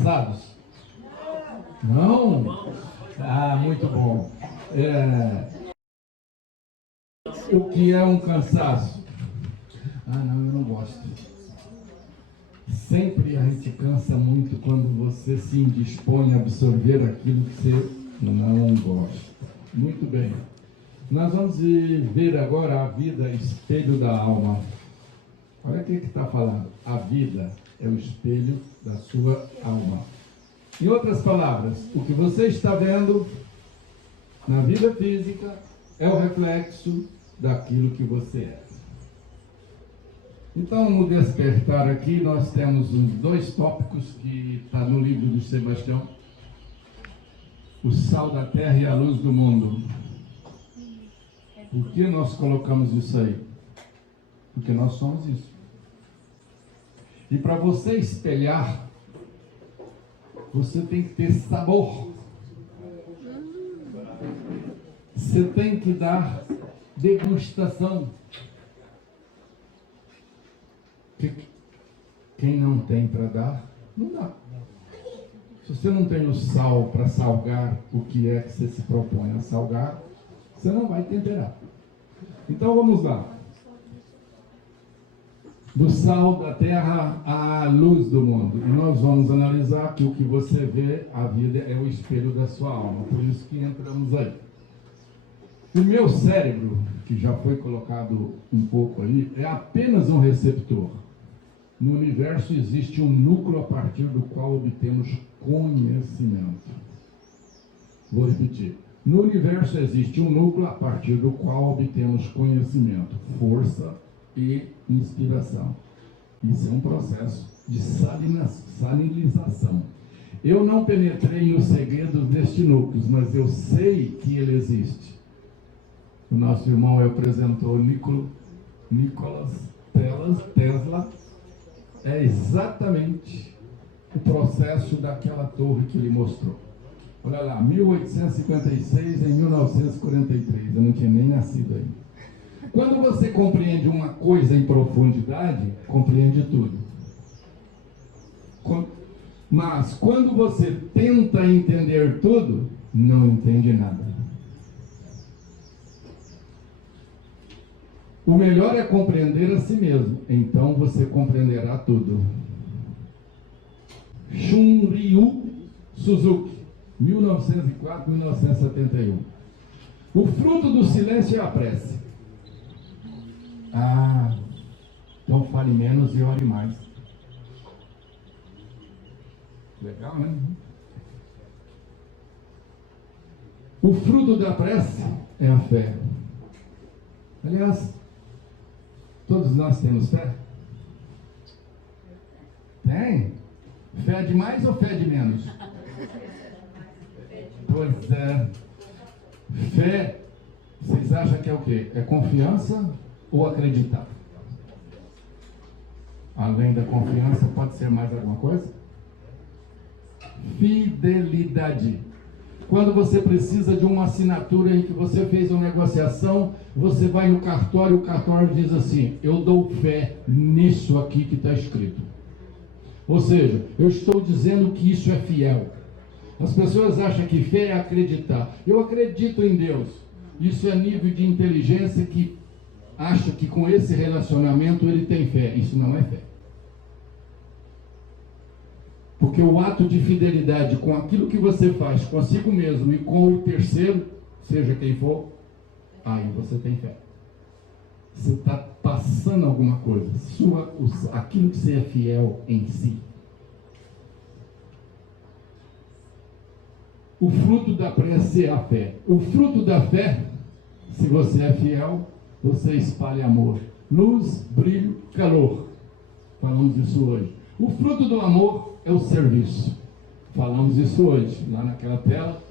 cansados? Não? Ah, muito bom. O que é um cansaço? Ah, não, eu não gosto. Sempre a gente cansa muito quando você se indispõe a absorver aquilo que você não gosta. Muito bem. Nós vamos ver agora a vida, espelho da alma. Olha o que está falando. A vida é o espelho da sua alma. Em outras palavras, o que você está vendo na vida física é o reflexo daquilo que você é. Então, no despertar aqui, nós temos os dois tópicos que está no livro do Sebastião. O sal da terra e a luz do mundo. Por que nós colocamos isso aí? Porque nós somos isso. E para você espelhar, você tem que ter sabor. Você tem que dar degustação. Quem não tem para dar, não dá. Se você não tem o sal para salgar o que é que você se propõe a salgar, você não vai temperar. Então vamos lá. Do sal da terra à luz do mundo. E nós vamos analisar que o que você vê, a vida é o espelho da sua alma. Por isso que entramos aí. O meu cérebro, que já foi colocado um pouco aí, é apenas um receptor. No universo existe um núcleo a partir do qual obtemos conhecimento. Vou repetir. No universo existe um núcleo a partir do qual obtemos conhecimento, força e inspiração. Isso é um processo de salinização. Eu não penetrei nos segredos deste núcleo, mas eu sei que ele existe. O nosso irmão apresentou Nicolas Tesla. É exatamente o processo daquela torre que ele mostrou. Olha lá, 1856 em 1943. Eu não tinha nem nascido ainda. Quando você compreende uma coisa em profundidade, compreende tudo. Mas quando você tenta entender tudo, não entende nada. O melhor é compreender a si mesmo, então você compreenderá tudo. Shunryu Suzuki, 1904-1971. O fruto do silêncio é a prece. Ah, então fale menos e ore mais. Legal, né? O fruto da prece é a fé. Aliás, todos nós temos fé? Tem? Fé de mais ou fé de menos? Pois é. Fé, vocês acham que é o quê? É confiança ou acreditar? Além da confiança, pode ser mais alguma coisa? Fidelidade. Quando você precisa de uma assinatura em que você fez uma negociação, você vai no cartório, o cartório diz assim: eu dou fé nisso aqui que está escrito. Ou seja, eu estou dizendo que isso é fiel. As pessoas acham que fé é acreditar. Eu acredito em Deus. Isso é nível de inteligência que acha que com esse relacionamento ele tem fé. Isso não é fé. Porque o ato de fidelidade com aquilo que você faz consigo mesmo e com o terceiro, seja quem for, aí você tem fé. Você está passando alguma coisa, aquilo que você é fiel em si. O fruto da prece é a fé. O fruto da fé, se você é fiel, você espalha amor, luz, brilho, calor. Falamos isso hoje. O fruto do amor é o serviço. Falamos isso hoje, lá naquela tela.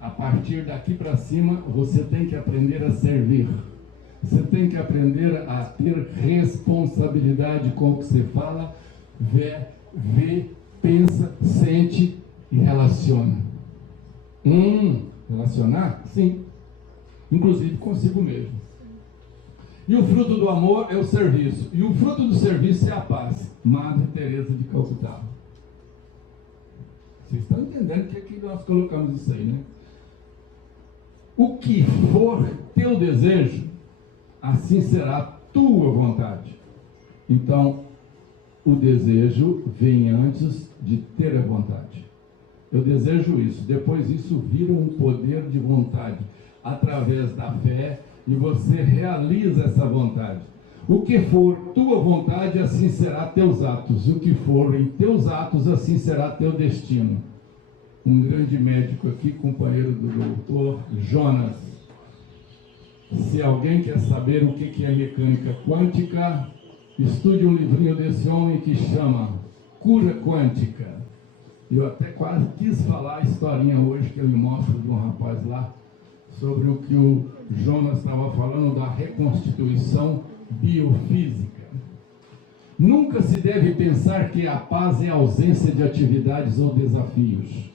A partir daqui para cima, você tem que aprender a servir. Você tem que aprender a ter responsabilidade com o que você fala, vê, pensa, sente e relaciona. Relacionar? Sim. Inclusive consigo mesmo. E o fruto do amor é o serviço. E o fruto do serviço é a paz. Madre Teresa de Calcutá. Vocês estão entendendo o que é que nós colocamos isso aí, né? O que for teu desejo, assim será a tua vontade. Então, o desejo vem antes de ter a vontade. Eu desejo isso, depois isso vira um poder de vontade, através da fé, e você realiza essa vontade. O que for tua vontade, assim será teus atos. O que for em teus atos, assim será teu destino. Um grande médico aqui, companheiro do doutor Jonas. Se alguém quer saber o que é mecânica quântica, estude um livrinho desse homem que chama Cura Quântica. Eu até quase quis falar a historinha hoje que ele mostra de um rapaz lá, sobre o que o Jonas estava falando da reconstituição biofísica. Nunca se deve pensar que a paz é a ausência de atividades ou desafios.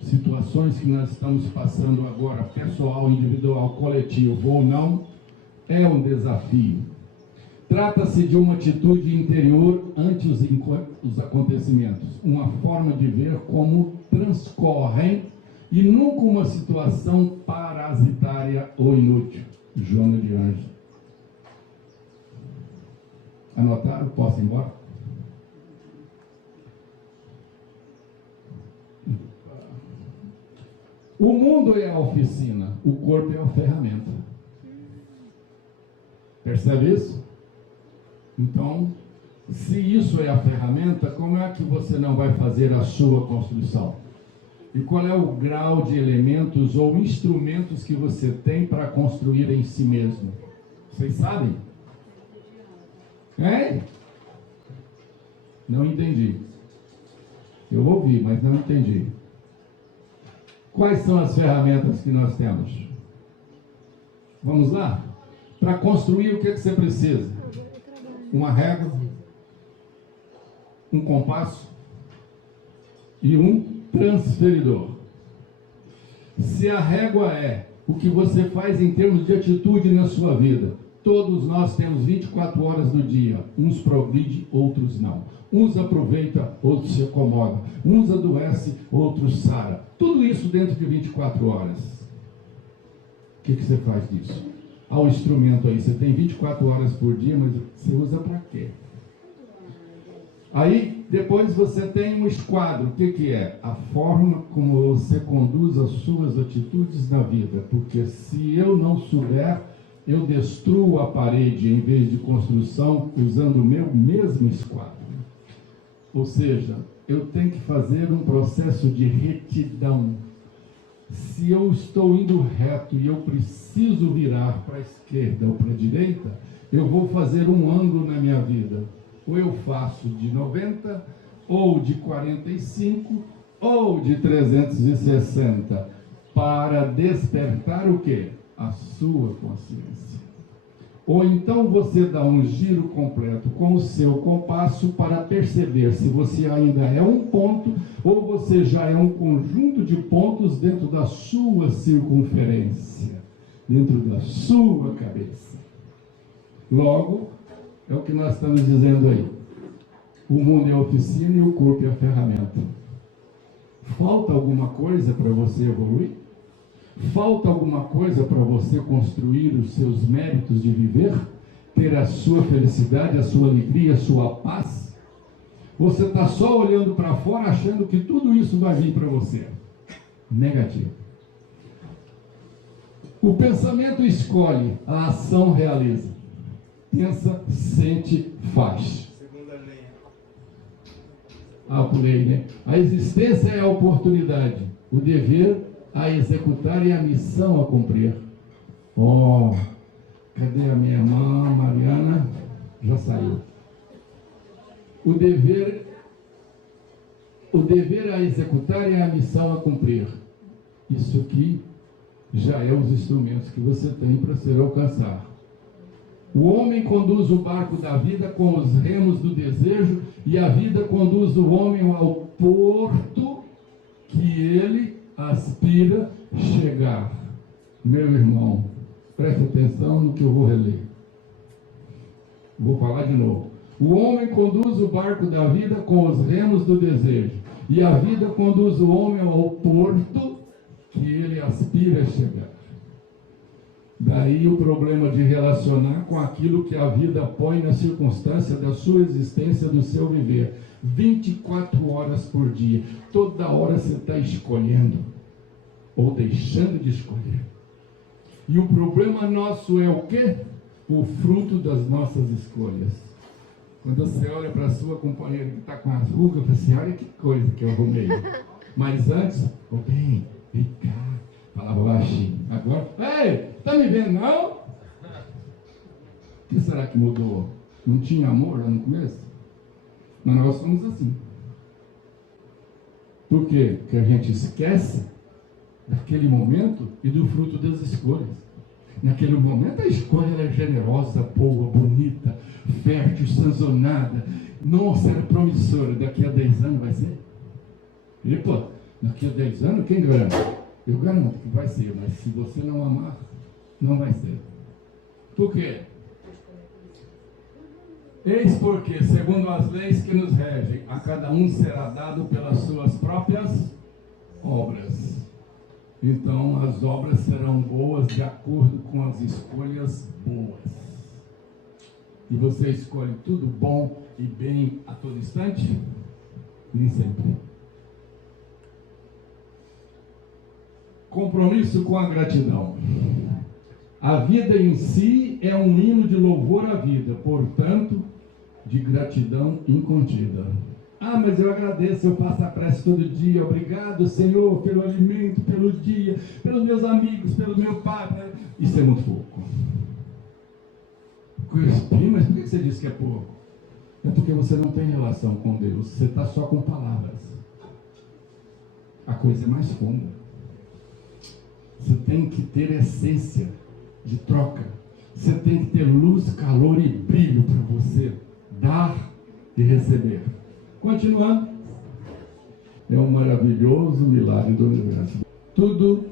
Situações que nós estamos passando agora, pessoal, individual, coletivo ou não, é um desafio. Trata-se de uma atitude interior ante os acontecimentos, uma forma de ver como transcorrem e nunca uma situação parasitária ou inútil. Joana de Anjos. Anotaram? Posso ir embora? O mundo é a oficina, o corpo é a ferramenta. Percebe isso? Então, se isso é a ferramenta, como é que você não vai fazer a sua construção? E qual é o grau de elementos ou instrumentos que você tem para construir em si mesmo? Vocês sabem? É? Não entendi. Eu ouvi, mas não entendi. Quais são as ferramentas que nós temos? Vamos lá? Para construir, o que você precisa? Uma régua, um compasso e um transferidor. Se a régua é o que você faz em termos de atitude na sua vida, todos nós temos 24 horas do dia. Uns progridem, outros não. Uns aproveitam, outros se acomodam. Uns adoecem, outros saram. Tudo isso dentro de 24 horas. O que você faz disso? Há um instrumento aí, você tem 24 horas por dia, mas você usa para quê? Aí, depois você tem um esquadro. O que é? A forma como você conduz as suas atitudes na vida. Porque se eu não souber, eu destruo a parede em vez de construção usando o meu mesmo esquadro. Ou seja, eu tenho que fazer um processo de retidão. Se eu estou indo reto e eu preciso virar para a esquerda ou para a direita, eu vou fazer um ângulo na minha vida. Ou eu faço de 90, ou de 45, ou de 360, para despertar o quê? A sua consciência. Ou então você dá um giro completo com o seu compasso para perceber se você ainda é um ponto ou você já é um conjunto de pontos dentro da sua circunferência, dentro da sua cabeça. Logo, é o que nós estamos dizendo aí. O mundo é a oficina e o corpo é a ferramenta. Falta alguma coisa para você evoluir? Falta alguma coisa para você construir os seus méritos de viver? Ter a sua felicidade, a sua alegria, a sua paz? Você está só olhando para fora achando que tudo isso vai vir para você. Negativo. O pensamento escolhe, a ação realiza. Pensa, sente, faz. Segunda linha. Por aí, né? A existência é a oportunidade. O dever a executar e a missão a cumprir. Cadê a minha irmã Mariana? Já saiu. O dever a executar e a missão a cumprir. Isso aqui já é os instrumentos que você tem para ser alcançar. O homem conduz o barco da vida com os remos do desejo e a vida conduz o homem ao porto que ele aspira chegar. Meu irmão, preste atenção no que eu vou reler. Vou falar de novo. O homem conduz o barco da vida com os remos do desejo E a vida conduz o homem ao porto que ele aspira a chegar. Daí o problema de relacionar com aquilo que a vida põe na circunstância da sua existência, do seu viver. 24 horas por dia. Toda hora você está escolhendo ou deixando de escolher. E o problema nosso é o quê? O fruto das nossas escolhas. Quando você olha para a sua companheira que está com as rugas, você assim, olha que coisa que eu arrumei. Mas antes, bem, vem cá, falava baixinho. Agora, ei, tá me vendo não? O que será que mudou? Não tinha amor lá no começo? Mas nós somos assim. Por quê? Porque a gente esquece daquele momento e do fruto das escolhas. Naquele momento a escolha era generosa, boa, bonita, fértil, sazonada. Nossa, era promissora. Daqui a 10 anos vai ser? E pô, daqui a 10 anos quem garante? Eu garanto que vai ser, mas se você não amar, não vai ser. Por quê? Eis porque, segundo as leis que nos regem, a cada um será dado pelas suas próprias obras. Então, as obras serão boas de acordo com as escolhas boas. E você escolhe tudo bom e bem a todo instante? Nem sempre. Compromisso com a gratidão. A vida em si é um hino de louvor à vida, portanto, de gratidão incontida. Ah, mas eu agradeço, eu faço a prece todo dia. Obrigado, Senhor, pelo alimento, pelo dia, pelos meus amigos, pelo meu pai. Isso é muito pouco. Mas por que você diz que é pouco? É porque você não tem relação com Deus. Você está só com palavras. A coisa é mais funda. Você tem que ter essência de troca. Você tem que ter luz, calor e brilho para você dar e receber. Continuando. É um maravilhoso milagre do universo. Tudo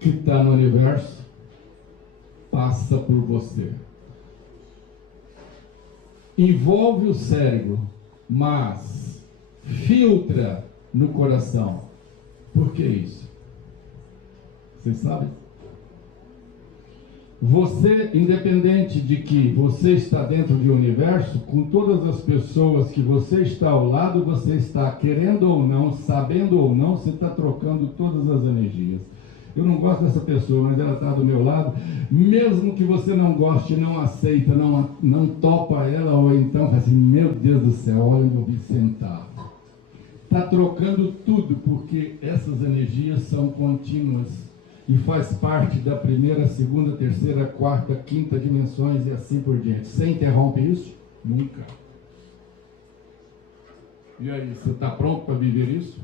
que está no universo passa por você. Envolve o cérebro, mas filtra no coração. Por que isso? Vocês sabem? Você, independente de que você está dentro de um universo, com todas as pessoas que você está ao lado, você está querendo ou não, sabendo ou não, você está trocando todas as energias. Eu não gosto dessa pessoa, mas ela está do meu lado. Mesmo que você não goste, não aceita, não topa ela, ou então fala assim, meu Deus do céu, olha onde eu vim sentar. Está trocando tudo, porque essas energias são contínuas. E faz parte da primeira, segunda, terceira, quarta, quinta dimensões e assim por diante. Você interrompe isso? Nunca. E aí, você está pronto para viver isso?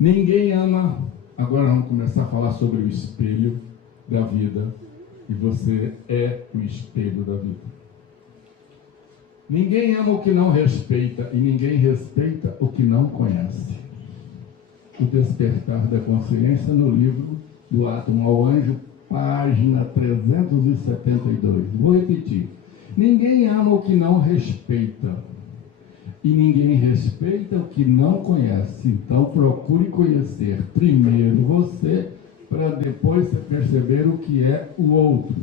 Ninguém ama. Agora vamos começar a falar sobre o espelho da vida. E você é o espelho da vida. Ninguém ama o que não respeita e ninguém respeita o que não conhece. O Despertar da Consciência, no livro do Átomo ao Anjo, página 372. Vou repetir. Ninguém ama o que não respeita e ninguém respeita o que não conhece. Então procure conhecer primeiro você, para depois você perceber o que é o outro.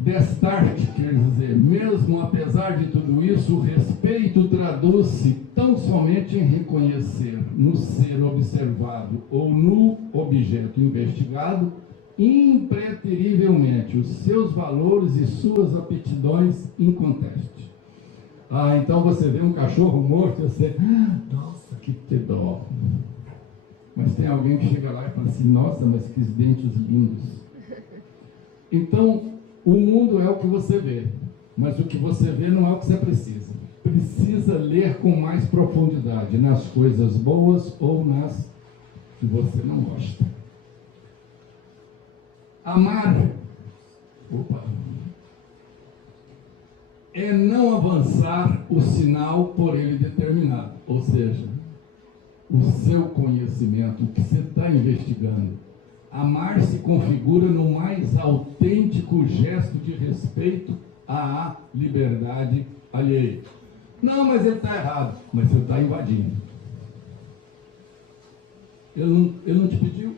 Destarte, quer dizer, mesmo apesar de tudo isso, o respeito traduz-se tão somente em reconhecer no ser observado ou no objeto investigado, impreterivelmente, os seus valores e suas aptidões inconteste. Ah, então você vê um cachorro morto e você, nossa, que dó. Mas tem alguém que chega lá e fala assim, nossa, mas que dentes lindos. Então, o mundo é o que você vê, mas o que você vê não é o que você precisa. Precisa ler com mais profundidade, nas coisas boas ou nas que você não gosta. Amar, é não avançar o sinal por ele determinado, ou seja, o seu conhecimento, o que você está investigando, Amar se configura no mais autêntico gesto de respeito à liberdade alheia. Não, mas ele está errado. Mas você está invadindo. Ele não te pediu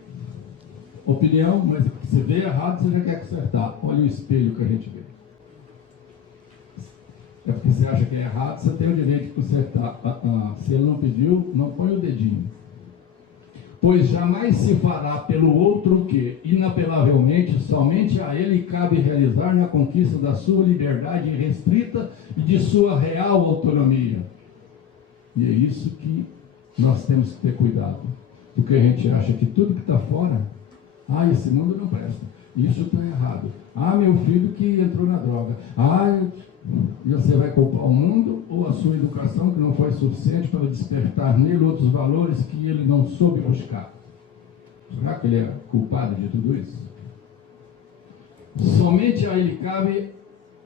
opinião, mas você vê errado, você já quer consertar. Olha o espelho que a gente vê. É porque você acha que é errado, você tem o direito de consertar. Se ele não pediu, não põe o dedinho. Pois jamais se fará pelo outro o que, inapelavelmente, somente a ele cabe realizar na conquista da sua liberdade restrita e de sua real autonomia. E é isso que nós temos que ter cuidado. Porque a gente acha que tudo que está fora, esse mundo não presta, isso está errado. Meu filho que entrou na droga. E você vai culpar o mundo ou a sua educação que não foi suficiente para despertar nele outros valores que ele não soube buscar? Será que ele é culpado de tudo isso? Somente a ele cabe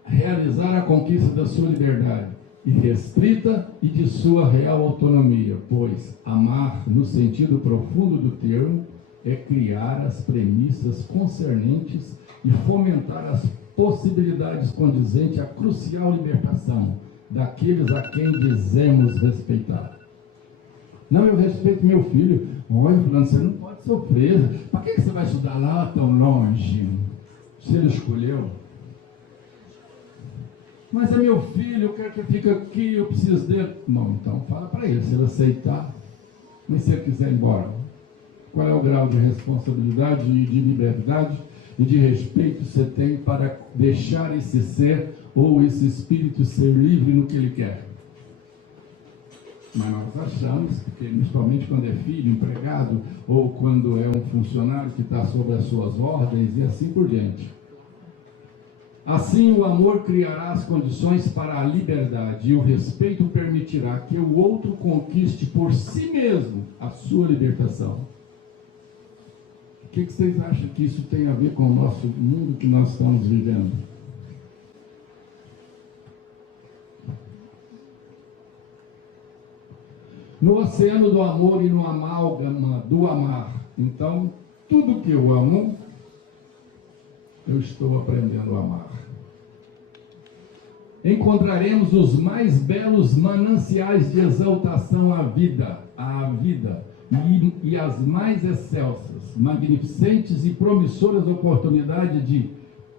realizar a conquista da sua liberdade irrestrita e de sua real autonomia, pois amar, no sentido profundo do termo, é criar as premissas concernentes e fomentar as possibilidades condizentes à crucial libertação daqueles a quem dizemos respeitar. Não, eu respeito meu filho. Olha, fulano, você não pode sofrer. Para que você vai estudar lá tão longe? Se ele escolheu. Mas é meu filho, eu quero que ele fique aqui, eu preciso dele. Não, então fala para ele, se ele aceitar. Mas se ele quiser ir embora, qual é o grau de responsabilidade e de liberdade e de respeito você tem para deixar esse ser ou esse espírito ser livre no que ele quer? Mas nós achamos que, principalmente quando é filho, empregado, ou quando é um funcionário que está sob as suas ordens e assim por diante. Assim, o amor criará as condições para a liberdade e o respeito permitirá que o outro conquiste por si mesmo a sua libertação. O que vocês acham que isso tem a ver com o nosso mundo que nós estamos vivendo? No oceano do amor e no amálgama do amar, então, tudo que eu amo, eu estou aprendendo a amar. Encontraremos os mais belos mananciais de exaltação à vida e as mais excelsas, magnificentes e promissoras oportunidades de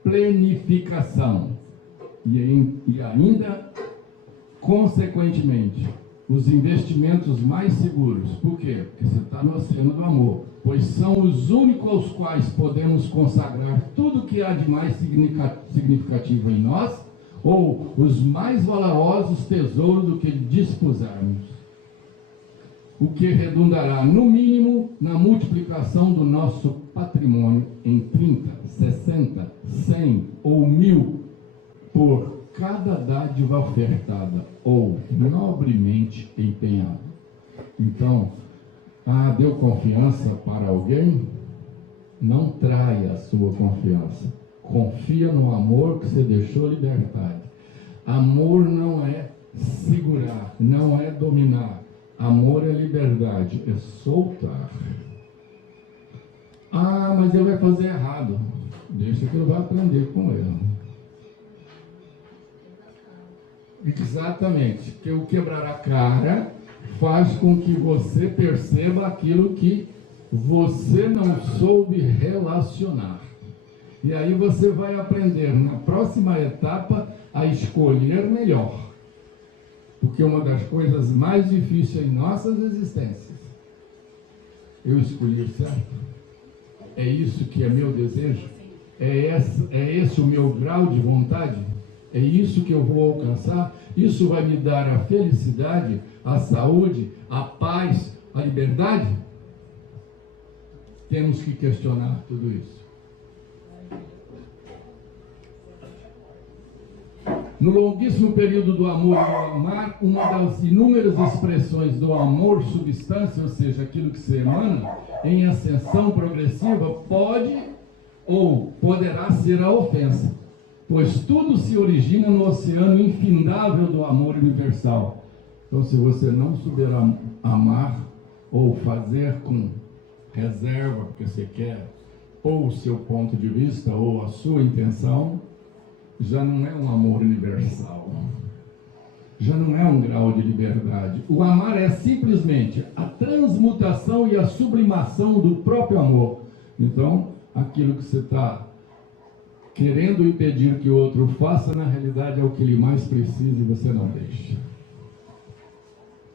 plenificação. E ainda, consequentemente, os investimentos mais seguros. Por quê? Porque você está no oceano do amor. Pois são os únicos aos quais podemos consagrar tudo que há de mais significativo em nós, ou os mais valorosos tesouros do que dispusermos. O que redundará, no mínimo, na multiplicação do nosso patrimônio em 30, 60, 100 ou 1000 por cada dádiva ofertada ou nobremente empenhada. Então, deu confiança para alguém? Não traia a sua confiança. Confia no amor que você deixou libertar. Amor não é segurar, não é dominar. Amor é liberdade, é soltar. Mas ele vai fazer errado. Deixa que ele vai aprender com ele. Exatamente, que o quebrar a cara faz com que você perceba aquilo que você não soube relacionar. E aí você vai aprender na próxima etapa a escolher melhor. Porque uma das coisas mais difíceis em nossas existências, eu escolhi o certo. É isso que é meu desejo? É esse o meu grau de vontade? É isso que eu vou alcançar? Isso vai me dar a felicidade, a saúde, a paz, a liberdade? Temos que questionar tudo isso. No longuíssimo período do amor e do amar, uma das inúmeras expressões do amor substância, ou seja, aquilo que se emana, em ascensão progressiva, pode ou poderá ser a ofensa. Pois tudo se origina no oceano infindável do amor universal. Então, se você não souber amar ou fazer com reserva, porque você quer ou o seu ponto de vista, ou a sua intenção, já não é um amor universal. Já não é um grau de liberdade. O amar é simplesmente a transmutação e a sublimação do próprio amor. Então, aquilo que você está querendo impedir que o outro faça, na realidade é o que ele mais precisa e você não deixa.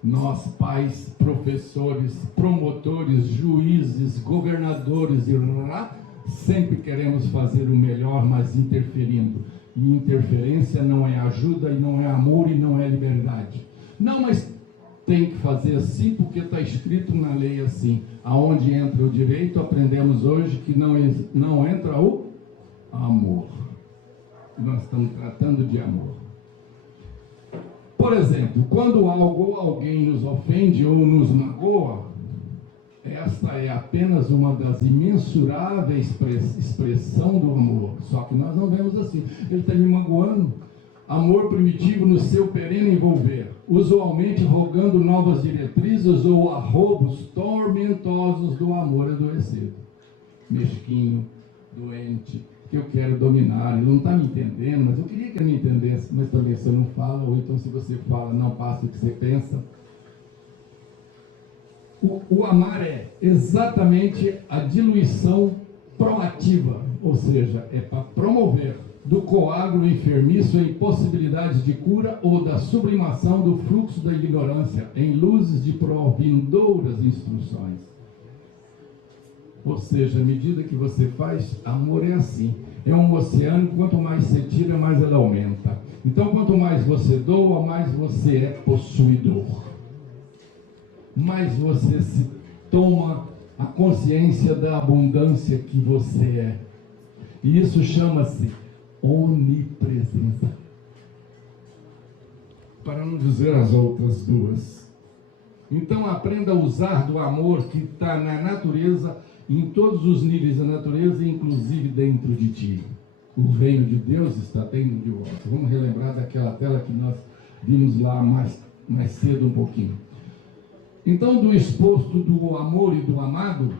Nós, pais, professores, promotores, juízes, governadores sempre queremos fazer o melhor, mas interferindo. E interferência não é ajuda, e não é amor, e não é liberdade. Não, mas tem que fazer assim porque está escrito na lei assim. Aonde entra o direito, aprendemos hoje que não entra o amor. Nós estamos tratando de amor. Por exemplo, quando algo ou alguém nos ofende ou nos magoa, esta é apenas uma das imensuráveis expressão do amor. Só que nós não vemos assim. Ele está me magoando. Amor primitivo no seu perene envolver, usualmente rogando novas diretrizes ou arrobos tormentosos do amor adoecido. Mesquinho, doente, que eu quero dominar. Ele não está me entendendo, mas eu queria que ele me entendesse. Mas também você não fala, ou então se você fala, não passa o que você pensa. O amar é exatamente a diluição proativa, ou seja, é para promover do coágulo enfermiço em possibilidades de cura ou da sublimação do fluxo da ignorância em luzes de provindouras instruções. Ou seja, à medida que você faz, amor é assim. É um oceano, quanto mais você tira, mais ela aumenta. Então, quanto mais você doa, mais você é possuidor. Mais você se toma a consciência da abundância que você é. E isso chama-se onipresença. Para não dizer as outras duas. Então aprenda a usar do amor que está na natureza, em todos os níveis da natureza, inclusive dentro de ti. O reino de Deus está dentro de vós. Vamos relembrar daquela tela que nós vimos lá mais cedo um pouquinho. Então, do exposto do amor e do amado,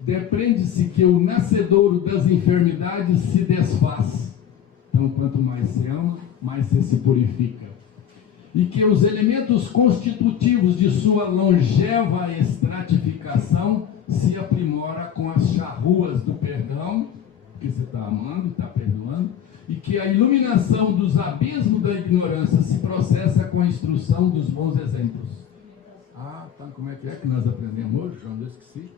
depreende-se que o nascedouro das enfermidades se desfaz. Então, quanto mais se ama, mais você se purifica. E que os elementos constitutivos de sua longeva estratificação se aprimora com as charruas do perdão, que você está amando, está perdoando, e que a iluminação dos abismos da ignorância se processa com a instrução dos bons exemplos. Ah, tá, como é que nós aprendemos hoje, João? Eu esqueci.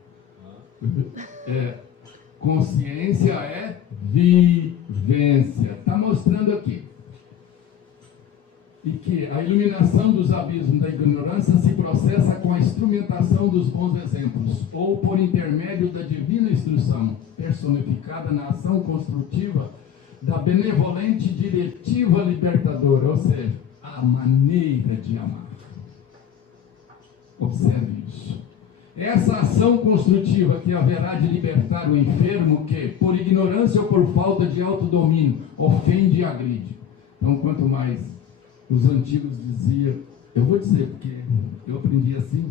Consciência é vivência. Está mostrando aqui. E que a iluminação dos abismos da ignorância se processa com a instrumentação dos bons exemplos, ou por intermédio da divina instrução, personificada na ação construtiva da benevolente diretiva libertadora, ou seja, a maneira de amar. Observe isso. Essa ação construtiva que haverá de libertar o enfermo que, por ignorância ou por falta de autodomínio, ofende e agride. Então, quanto mais os antigos diziam, eu vou dizer, porque eu aprendi assim,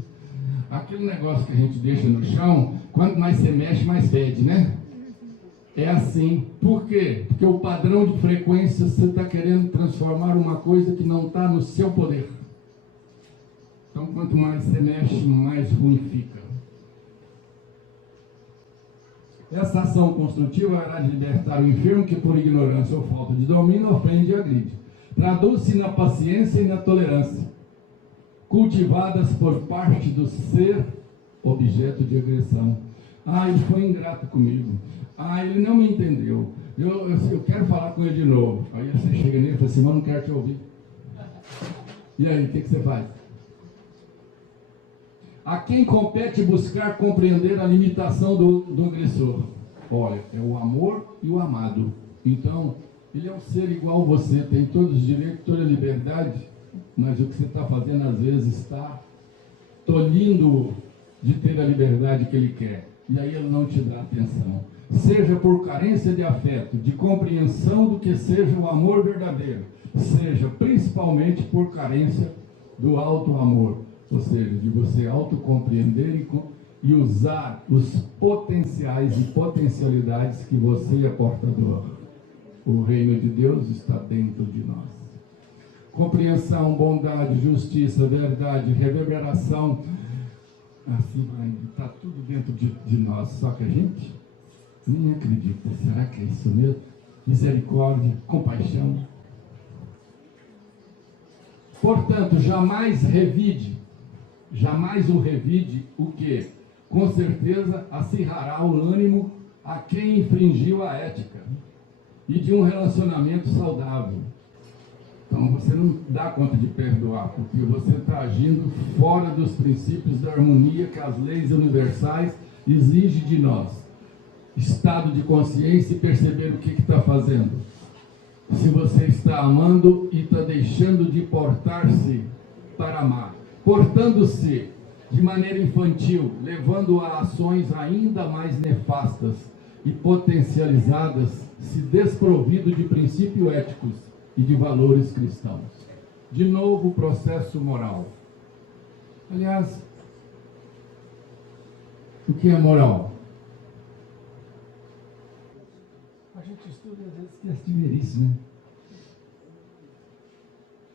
aquele negócio que a gente deixa no chão, quanto mais você mexe, mais fede, né? É assim. Por quê? Porque o padrão de frequência, você está querendo transformar uma coisa que não está no seu poder. Então, quanto mais você mexe, mais ruim fica. Essa ação construtiva irá libertar o enfermo que, por ignorância ou falta de domínio, ofende e agride. Traduz-se na paciência e na tolerância, cultivadas por parte do ser objeto de agressão. Ah, ele foi ingrato comigo. Ah, ele não me entendeu. Eu quero falar com ele de novo. Aí você chega nele e fala assim, mas não quero te ouvir. E aí, o que você faz? A quem compete buscar compreender a limitação do agressor? Olha, é o amor e o amado. Então, ele é um ser igual a você, tem todos os direitos, toda a liberdade, mas o que você está fazendo às vezes está tolhindo de ter a liberdade que ele quer. E aí ele não te dá atenção. Seja por carência de afeto, de compreensão do que seja o amor verdadeiro, seja principalmente por carência do alto amor. Ou seja, de você autocompreender e usar os potenciais e potencialidades que você é portador. O reino de Deus está dentro de nós. Compreensão, bondade, justiça, verdade, reverberação, assim vai, está tudo dentro de nós, só que a gente nem acredita. Será que é isso mesmo? Misericórdia, compaixão. Portanto, jamais o revide o que? Com certeza acirrará o ânimo a quem infringiu a ética e de um relacionamento saudável. Então você não dá conta de perdoar, porque você está agindo fora dos princípios da harmonia que as leis universais exigem de nós. Estado de consciência e perceber o que está fazendo. Se você está amando e está deixando de portar-se para amar, portando-se de maneira infantil, levando a ações ainda mais nefastas e potencializadas, se desprovido de princípios éticos e de valores cristãos. De novo, o processo moral. Aliás, o que é moral? A gente estuda às vezes esquece de ver isso, né?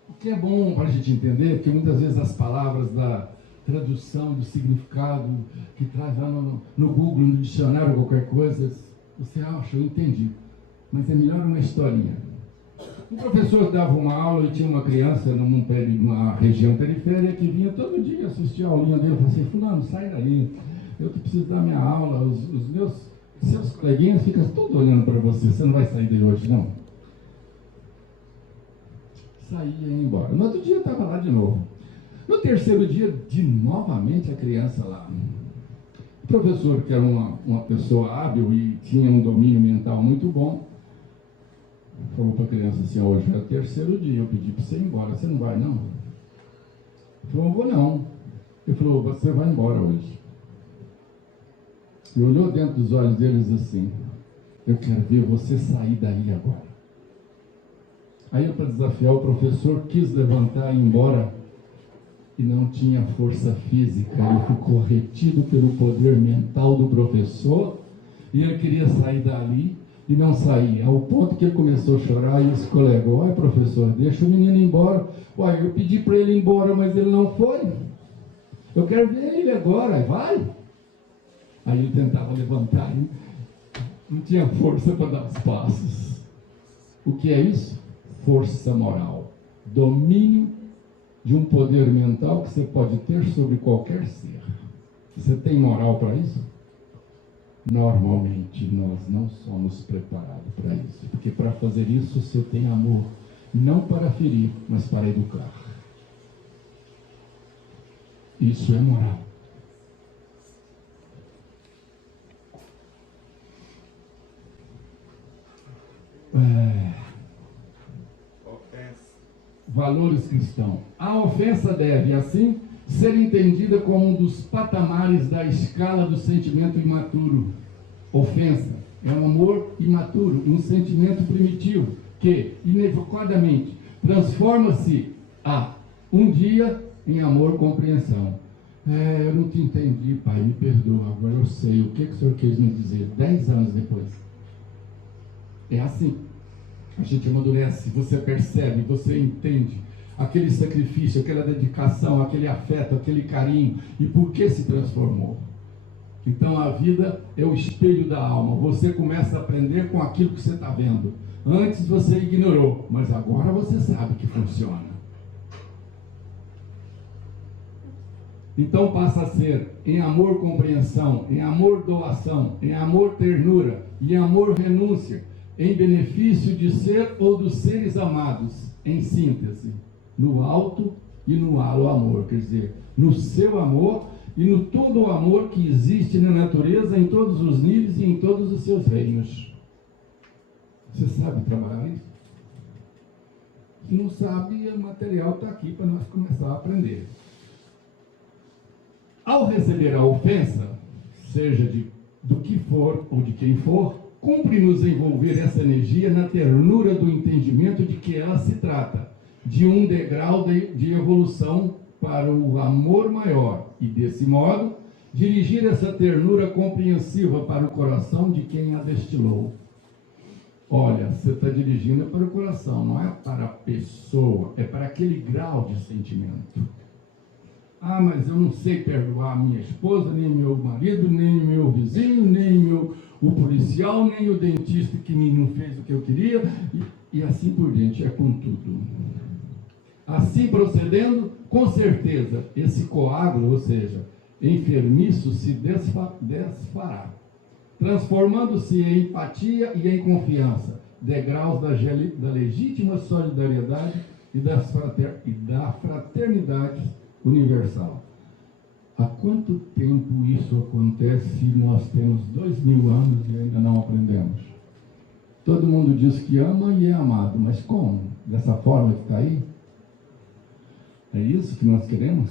O que é bom para a gente entender, porque muitas vezes as palavras da tradução, do significado, que traz lá no Google, no dicionário, qualquer coisa, você acha, eu entendi. Mas é melhor uma historinha. Um professor dava uma aula e tinha uma criança numa região periférica que vinha todo dia assistir a aulinha dele. Eu falei assim: fulano, sai daí, eu que preciso dar minha aula, seus coleguinhas ficam tudo olhando para você não vai sair daí hoje, não. Saía e ia embora. No outro dia eu estava lá de novo. No terceiro dia, novamente a criança lá. O professor, que era uma pessoa hábil e tinha um domínio mental muito bom, falou para a criança assim: hoje é o terceiro dia, eu pedi para você ir embora, você não vai não? Ele falou: não vou não. Ele falou: você vai embora hoje. E olhou dentro dos olhos deles assim: eu quero ver você sair daí agora. Aí, para desafiar, o professor quis levantar e ir embora e não tinha força física. Ele ficou retido pelo poder mental do professor e ele queria sair dali e não saía, ao ponto que ele começou a chorar. E os colegas: olha, professor, deixa o menino ir embora. Olha, eu pedi para ele ir embora, mas ele não foi. Eu quero ver ele agora, vai. Aí ele tentava levantar e não tinha força para dar os passos. O que é isso? Força moral. Domínio de um poder mental que você pode ter sobre qualquer ser. Você tem moral para isso? Normalmente nós não somos preparados para isso, porque para fazer isso você tem amor, não para ferir, mas para educar. Isso é moral. Valores cristãos. A ofensa deve, assim, ser entendida como um dos patamares da escala do sentimento imaturo. Ofensa é um amor imaturo, um sentimento primitivo que, inequivocadamente, transforma-se um dia em amor compreensão. Eu não te entendi, pai, me perdoa, agora eu sei. O que o senhor quis me dizer 10 anos depois? É assim. A gente amadurece, você percebe, você entende aquele sacrifício, aquela dedicação, aquele afeto, aquele carinho, e por que se transformou. Então a vida é o espelho da alma. Você começa a aprender com aquilo que você está vendo. Antes você ignorou, mas agora você sabe que funciona. Então passa a ser em amor compreensão, em amor doação, em amor ternura e em amor renúncia, em benefício de ser ou dos seres amados, em síntese, no alto e no alto amor, quer dizer, no seu amor e no todo o amor que existe na natureza, em todos os níveis e em todos os seus reinos. Você sabe trabalhar isso? Se não sabe, o material está aqui para nós começar a aprender. Ao receber a ofensa, seja do que for ou de quem for, cumpre-nos envolver essa energia na ternura do entendimento de que ela se trata de um degrau de evolução para o amor maior e, desse modo, dirigir essa ternura compreensiva para o coração de quem a destilou. Olha, você está dirigindo para o coração, não é para a pessoa, é para aquele grau de sentimento. Ah, mas eu não sei perdoar minha esposa, nem meu marido, nem meu vizinho, nem o policial, nem o dentista que não fez o que eu queria, e assim por diante, é com tudo. Assim procedendo, com certeza, esse coágulo, ou seja, enfermiço, se desfará, transformando-se em empatia e em confiança, degraus da legítima solidariedade e da fraternidade universal. Há quanto tempo isso acontece? Nós temos 2000 anos e ainda não aprendemos. Todo mundo diz que ama e é amado, mas como? Dessa forma que está aí? É isso que nós queremos?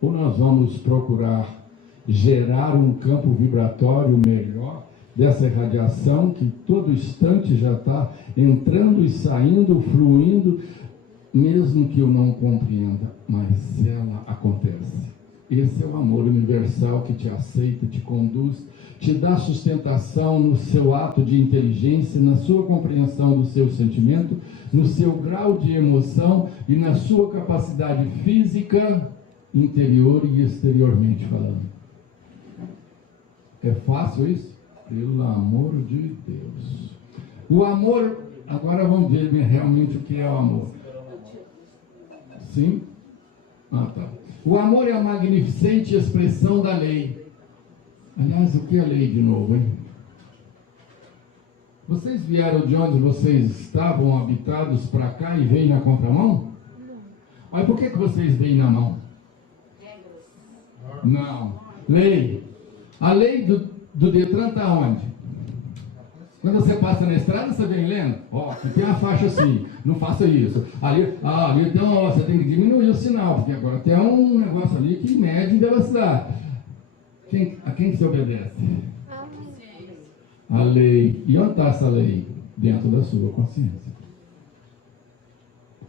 Ou nós vamos procurar gerar um campo vibratório melhor dessa irradiação que todo instante já está entrando e saindo, fluindo, mesmo que eu não compreenda, mas ela acontece. Esse é o amor universal que te aceita, te conduz, te dá sustentação no seu ato de inteligência, na sua compreensão do seu sentimento, no seu grau de emoção e na sua capacidade física, interior e exteriormente falando. É fácil isso? Pelo amor de Deus. O amor, agora vamos ver realmente o que é o amor. Sim? Ah, tá. O amor é a magnificente expressão da lei. Aliás, o que é a lei de novo, hein? Vocês vieram de onde vocês estavam habitados para cá e veem na contramão? Mas por que vocês veem na mão? Não. Lei. A lei do Detran está onde? Quando você passa na estrada, você vem lendo? Ó, aqui tem uma faixa assim, não faça isso. Ali então, você tem que diminuir o sinal, porque agora tem um negócio ali que mede em velocidade. A quem você obedece? A lei. E onde está essa lei? Dentro da sua consciência.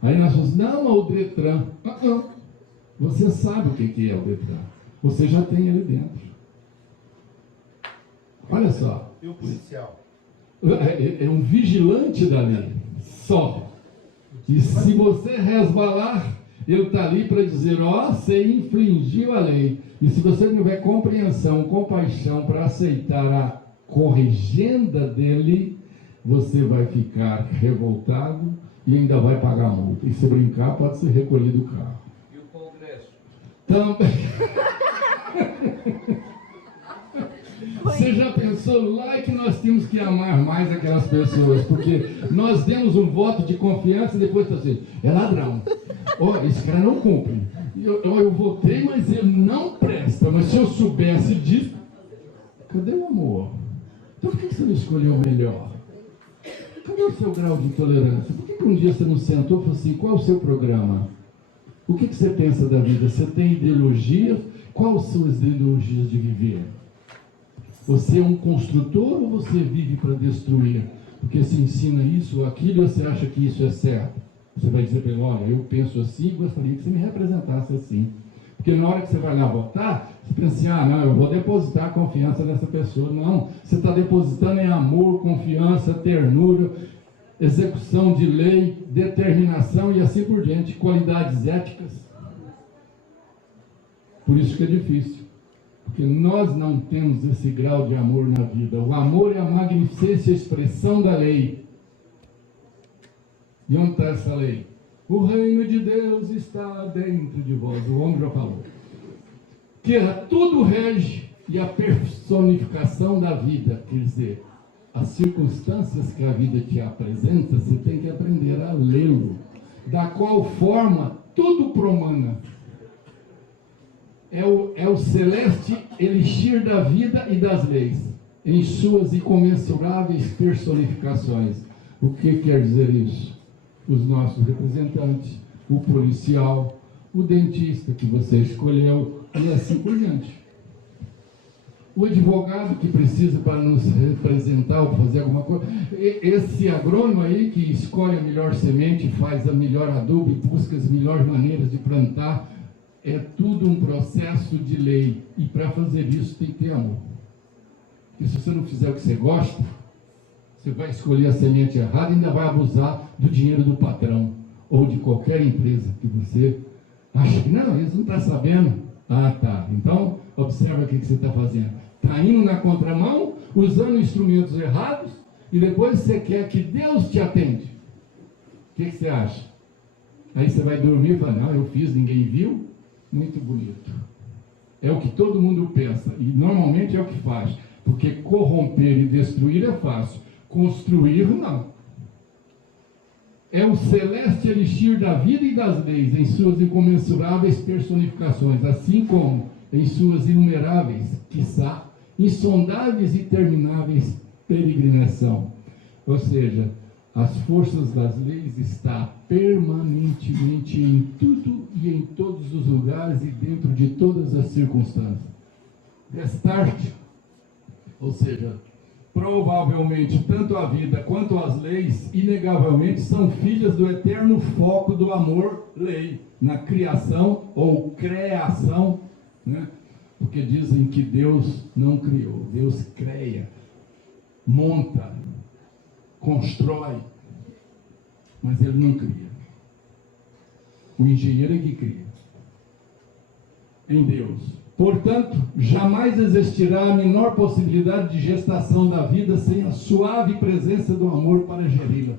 Aí nós falamos, não, o Detran. Não. Você sabe o que é o Detran. Você já tem ele dentro. Olha só. E o policial? É um vigilante da lei. Só. E se você resvalar, ele está ali para dizer, ó, você infringiu a lei. E se você não tiver compreensão, compaixão para aceitar a corrigenda dele, você vai ficar revoltado e ainda vai pagar a multa. E se brincar, pode ser recolhido o carro. E o Congresso? Também. Você já pensou lá que nós temos que amar mais aquelas pessoas? Porque nós demos um voto de confiança e depois está assim, é ladrão. Oh, esse cara não cumpre. Eu votei, mas ele não presta. Mas se eu soubesse disso, cadê o amor? Então por que você não escolheu o melhor? Cadê o seu grau de tolerância? Por que um dia você não sentou e falou assim, qual é o seu programa? O que você pensa da vida? Você tem ideologia? Quais são as ideologias de viver? Você é um construtor ou você vive para destruir? Porque se ensina isso ou aquilo e você acha que isso é certo. Você vai dizer para ele, olha, eu penso assim, gostaria que você me representasse assim. Porque na hora que você vai lá votar, você pensa assim, ah, não, eu vou depositar a confiança nessa pessoa. Não, você está depositando em amor, confiança, ternura, execução de lei, determinação e assim por diante, qualidades éticas. Por isso que é difícil. Porque nós não temos esse grau de amor na vida. O amor é a magnificência, a expressão da lei. E onde está essa lei? O reino de Deus está dentro de vós. O homem já falou. Que tudo rege e a personificação da vida. Quer dizer, as circunstâncias que a vida te apresenta, você tem que aprender a lê-lo. Da qual forma tudo promana. É o celeste elixir da vida e das leis, em suas incomensuráveis personificações. O que quer dizer isso? Os nossos representantes, o policial, o dentista que você escolheu, e assim por diante. O advogado que precisa para nos representar ou fazer alguma coisa, esse agrônomo aí que escolhe a melhor semente, faz a melhor adubo e busca as melhores maneiras de plantar, é tudo um processo de lei. E para fazer isso tem que ter amor. Porque se você não fizer o que você gosta, você vai escolher a semente errada e ainda vai abusar do dinheiro do patrão ou de qualquer empresa que você acha que não, eles não estão sabendo. Ah, tá. Então, observa o que você está fazendo. Está indo na contramão, usando instrumentos errados, e depois você quer que Deus te atende. O que você acha? Aí você vai dormir e fala, não, eu fiz, ninguém viu. Muito bonito. É o que todo mundo pensa, e normalmente é o que faz. Porque corromper e destruir é fácil. Construir, não. É o celeste elixir da vida e das leis, em suas incomensuráveis personificações, assim como em suas inumeráveis, quiçá, insondáveis e intermináveis peregrinação. Ou seja, as forças das leis estão permanentemente em tudo e em todos os lugares e dentro de todas as circunstâncias. Destarte, ou seja, provavelmente tanto a vida quanto as leis, inegavelmente, são filhas do eterno foco do amor-lei, na criação ou creação, né? Porque dizem que Deus não criou, Deus cria, monta, constrói, mas Ele não cria. O engenheiro é que cria. Em Deus. Portanto, jamais existirá a menor possibilidade de gestação da vida sem a suave presença do amor para geri-la.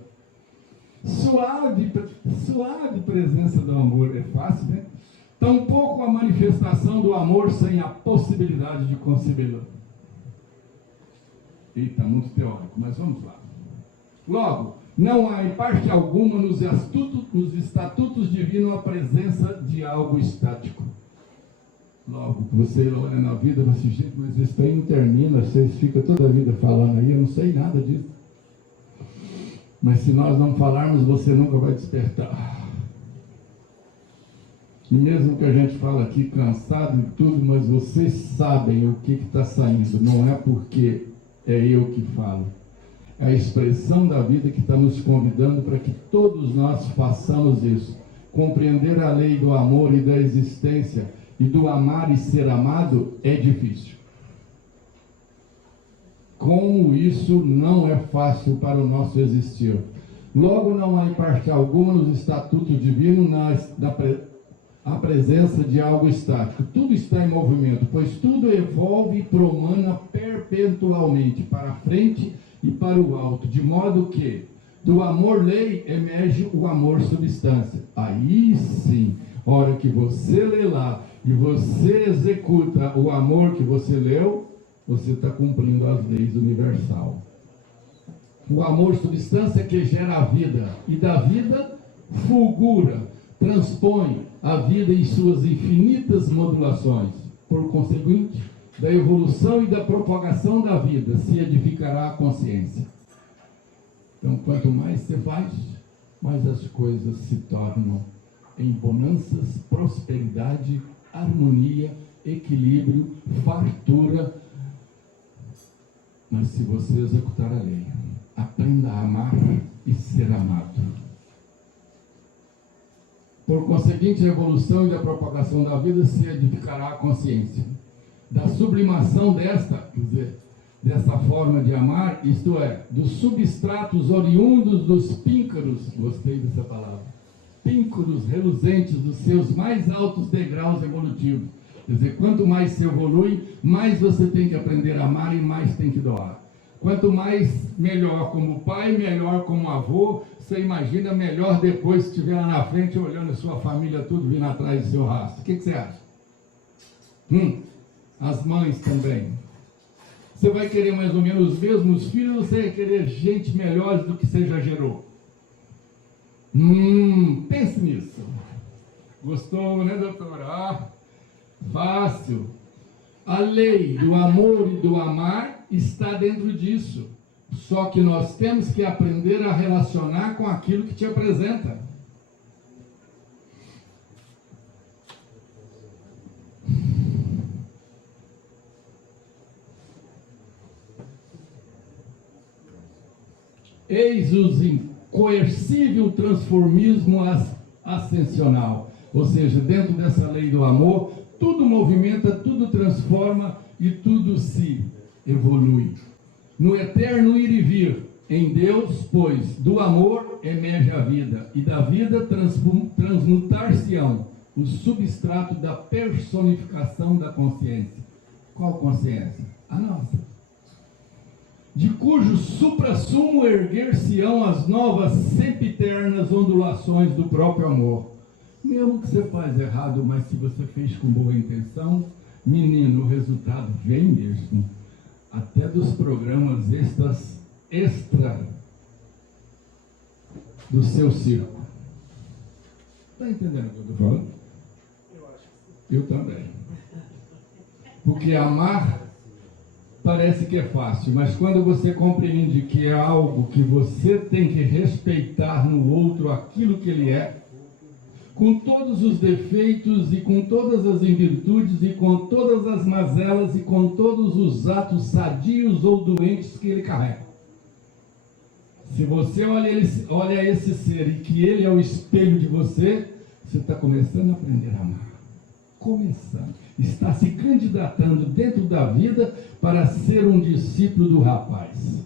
Suave presença do amor, é fácil, né? Tampouco a manifestação do amor sem a possibilidade de concebê-la. Eita, muito teórico, mas vamos lá. Logo, não há em parte alguma nos estatutos divinos a presença de algo estático. Logo, você olha na vida e fala assim, gente, mas isso aí não termina, vocês ficam toda a vida falando aí, eu não sei nada disso. Mas se nós não falarmos, você nunca vai despertar. E mesmo que a gente fala aqui cansado e tudo, mas vocês sabem o que está saindo, não é porque é eu que falo. É a expressão da vida que está nos convidando para que todos nós façamos isso. Compreender a lei do amor e da existência e do amar e ser amado é difícil. Como isso não é fácil para o nosso existir. Logo, não há em parte alguma nos estatutos divinos a presença de algo estático. Tudo está em movimento, pois tudo evolve e promana perpetualmente para a frente e para o alto, de modo que do amor-lei emerge o amor-substância. Aí sim, hora que você lê lá e você executa o amor que você leu, você está cumprindo as leis universal. O amor-substância que gera a vida, e da vida fulgura, transpõe a vida em suas infinitas modulações. Por conseguinte, da evolução e da propagação da vida se edificará a consciência. Então, quanto mais você faz, mais as coisas se tornam em bonanças, prosperidade, harmonia, equilíbrio, fartura. Mas se você executar a lei, aprenda a amar e ser amado. Por conseguinte, a evolução e da propagação da vida se edificará a consciência. Da sublimação desta, quer dizer, dessa forma de amar, isto é, dos substratos oriundos dos píncaros, gostei dessa palavra, píncaros reluzentes dos seus mais altos degraus evolutivos. Quer dizer, quanto mais se evolui, mais você tem que aprender a amar e mais tem que doar. Quanto mais, melhor como pai, melhor como avô, você imagina melhor depois se estiver lá na frente, olhando a sua família tudo vindo atrás do seu rastro. O que você acha? As mães também. Você vai querer mais ou menos os mesmos filhos ou você vai querer gente melhor do que você já gerou? Pense nisso. Gostou, né, doutora? Fácil. A lei do amor e do amar está dentro disso. Só que nós temos que aprender a relacionar com aquilo que te apresenta. Eis o incoercível transformismo ascensional. Ou seja, dentro dessa lei do amor, tudo movimenta, tudo transforma e tudo se evolui. No eterno ir e vir, em Deus, pois, do amor emerge a vida, e da vida transmutar-se-ão o substrato da personificação da consciência. Qual consciência? A nossa. De cujo suprassumo erguer-se-ão as novas sempiternas ondulações do próprio amor. Mesmo que você faz errado, mas se você fez com boa intenção, menino, o resultado vem mesmo. Até dos programas extra do seu circo. Está entendendo o que eu estou falando? Eu também. Porque amar parece que é fácil, mas quando você compreende que é algo que você tem que respeitar no outro aquilo que ele é, com todos os defeitos e com todas as invirtudes e com todas as mazelas e com todos os atos sadios ou doentes que ele carrega. Se você olha esse ser e que ele é o espelho de você, você está começando a aprender a amar. Começando. Está se candidatando dentro da vida para ser um discípulo do rapaz.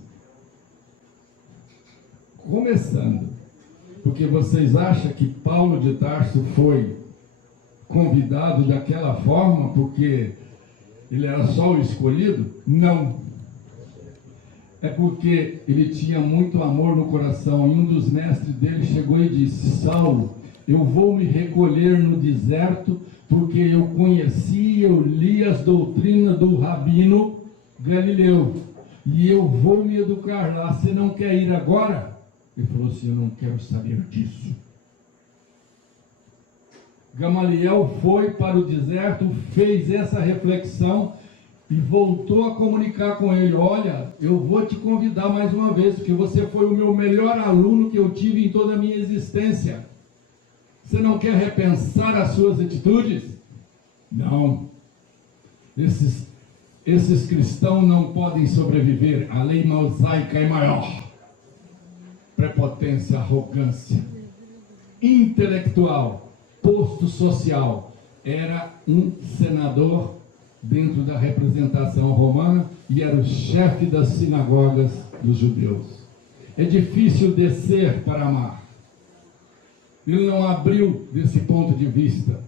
Começando. Porque vocês acham que Paulo de Tarso foi convidado daquela forma porque ele era só o escolhido? Não. É porque ele tinha muito amor no coração. E um dos mestres dele chegou e disse: Saulo, eu vou me recolher no deserto porque eu conheci, eu li as doutrinas do Rabino Galileu. E eu vou me educar lá. Você não quer ir agora? Ele falou assim: eu não quero saber disso. Gamaliel foi para o deserto, fez essa reflexão e voltou a comunicar com ele: olha, eu vou te convidar mais uma vez, porque você foi o meu melhor aluno que eu tive em toda a minha existência. Você não quer repensar as suas atitudes? Não. Esses cristãos não podem sobreviver. A lei mosaica é maior. Prepotência, arrogância, intelectual, posto social. Era um senador dentro da representação romana e era o chefe das sinagogas dos judeus. É difícil descer para amar. Ele não abriu desse ponto de vista.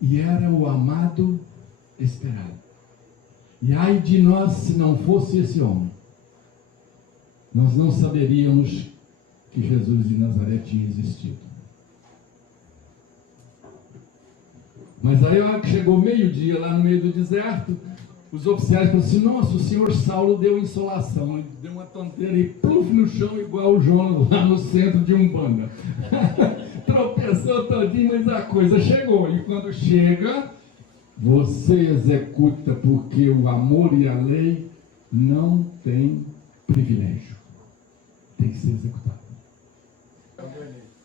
E era o amado esperado. E ai de nós se não fosse esse homem. Nós não saberíamos que Jesus de Nazaré tinha existido. Mas aí, chegou meio-dia lá no meio do deserto, os oficiais falaram assim: nossa, o senhor Saulo deu insolação. Ele deu uma tonteira e pluf no chão, igual o João lá no centro de Umbanda. Tropeçou todinho, mas a coisa chegou. E quando chega, você executa, porque o amor e a lei não têm privilégio. Tem que ser executado.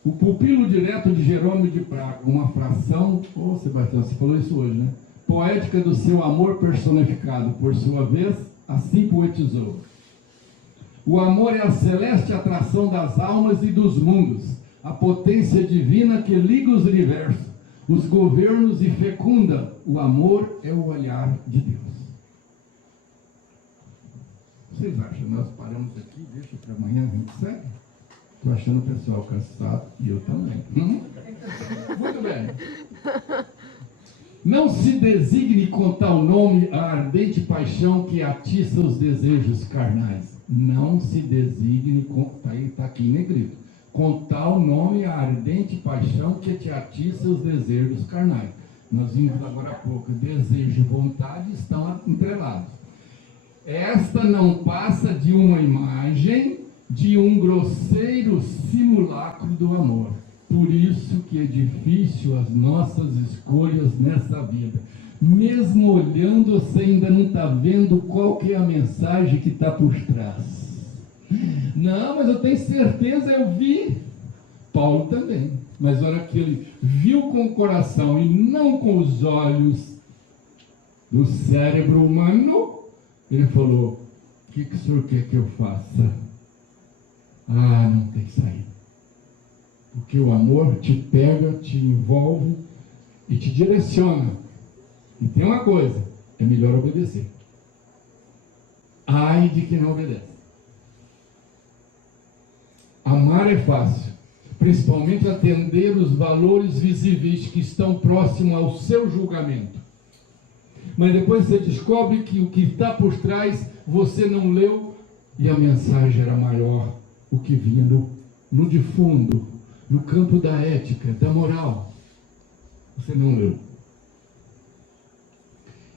O pupilo direto de Jerônimo de Praga, uma fração, Sebastião, você falou isso hoje, né? Poética do seu amor personificado, por sua vez, assim poetizou. O amor é a celeste atração das almas e dos mundos, a potência divina que liga os universos, os governos e fecunda. O amor é o olhar de Deus. Vocês acham? Nós paramos aqui, deixa para amanhã, a gente segue? Estou achando o pessoal cansado e eu também. Muito bem. Não se designe com tal nome a ardente paixão que atiça os desejos carnais. Não se designe com... Está aqui em negrito. Com tal nome a ardente paixão que te atiça os desejos carnais. Nós vimos agora há pouco. Desejo e vontade estão entrelados. Esta não passa de uma imagem de um grosseiro simulacro do amor. Por isso que é difícil as nossas escolhas nessa vida. Mesmo olhando, você ainda não está vendo qual que é a mensagem que está por trás. Não, mas eu tenho certeza, eu vi. Paulo também. Mas na hora que ele viu com o coração e não com os olhos do cérebro humano, ele falou: o que o senhor quer que eu faça? Ah, não tem saída. Porque que o amor te pega, te envolve e te direciona. E tem uma coisa, é melhor obedecer. Ai de quem não obedece. Amar é fácil, principalmente atender os valores visíveis que estão próximos ao seu julgamento. Mas depois você descobre que o que está por trás você não leu e a mensagem era maior, o que vinha no de fundo, no campo da ética, da moral. Você não leu.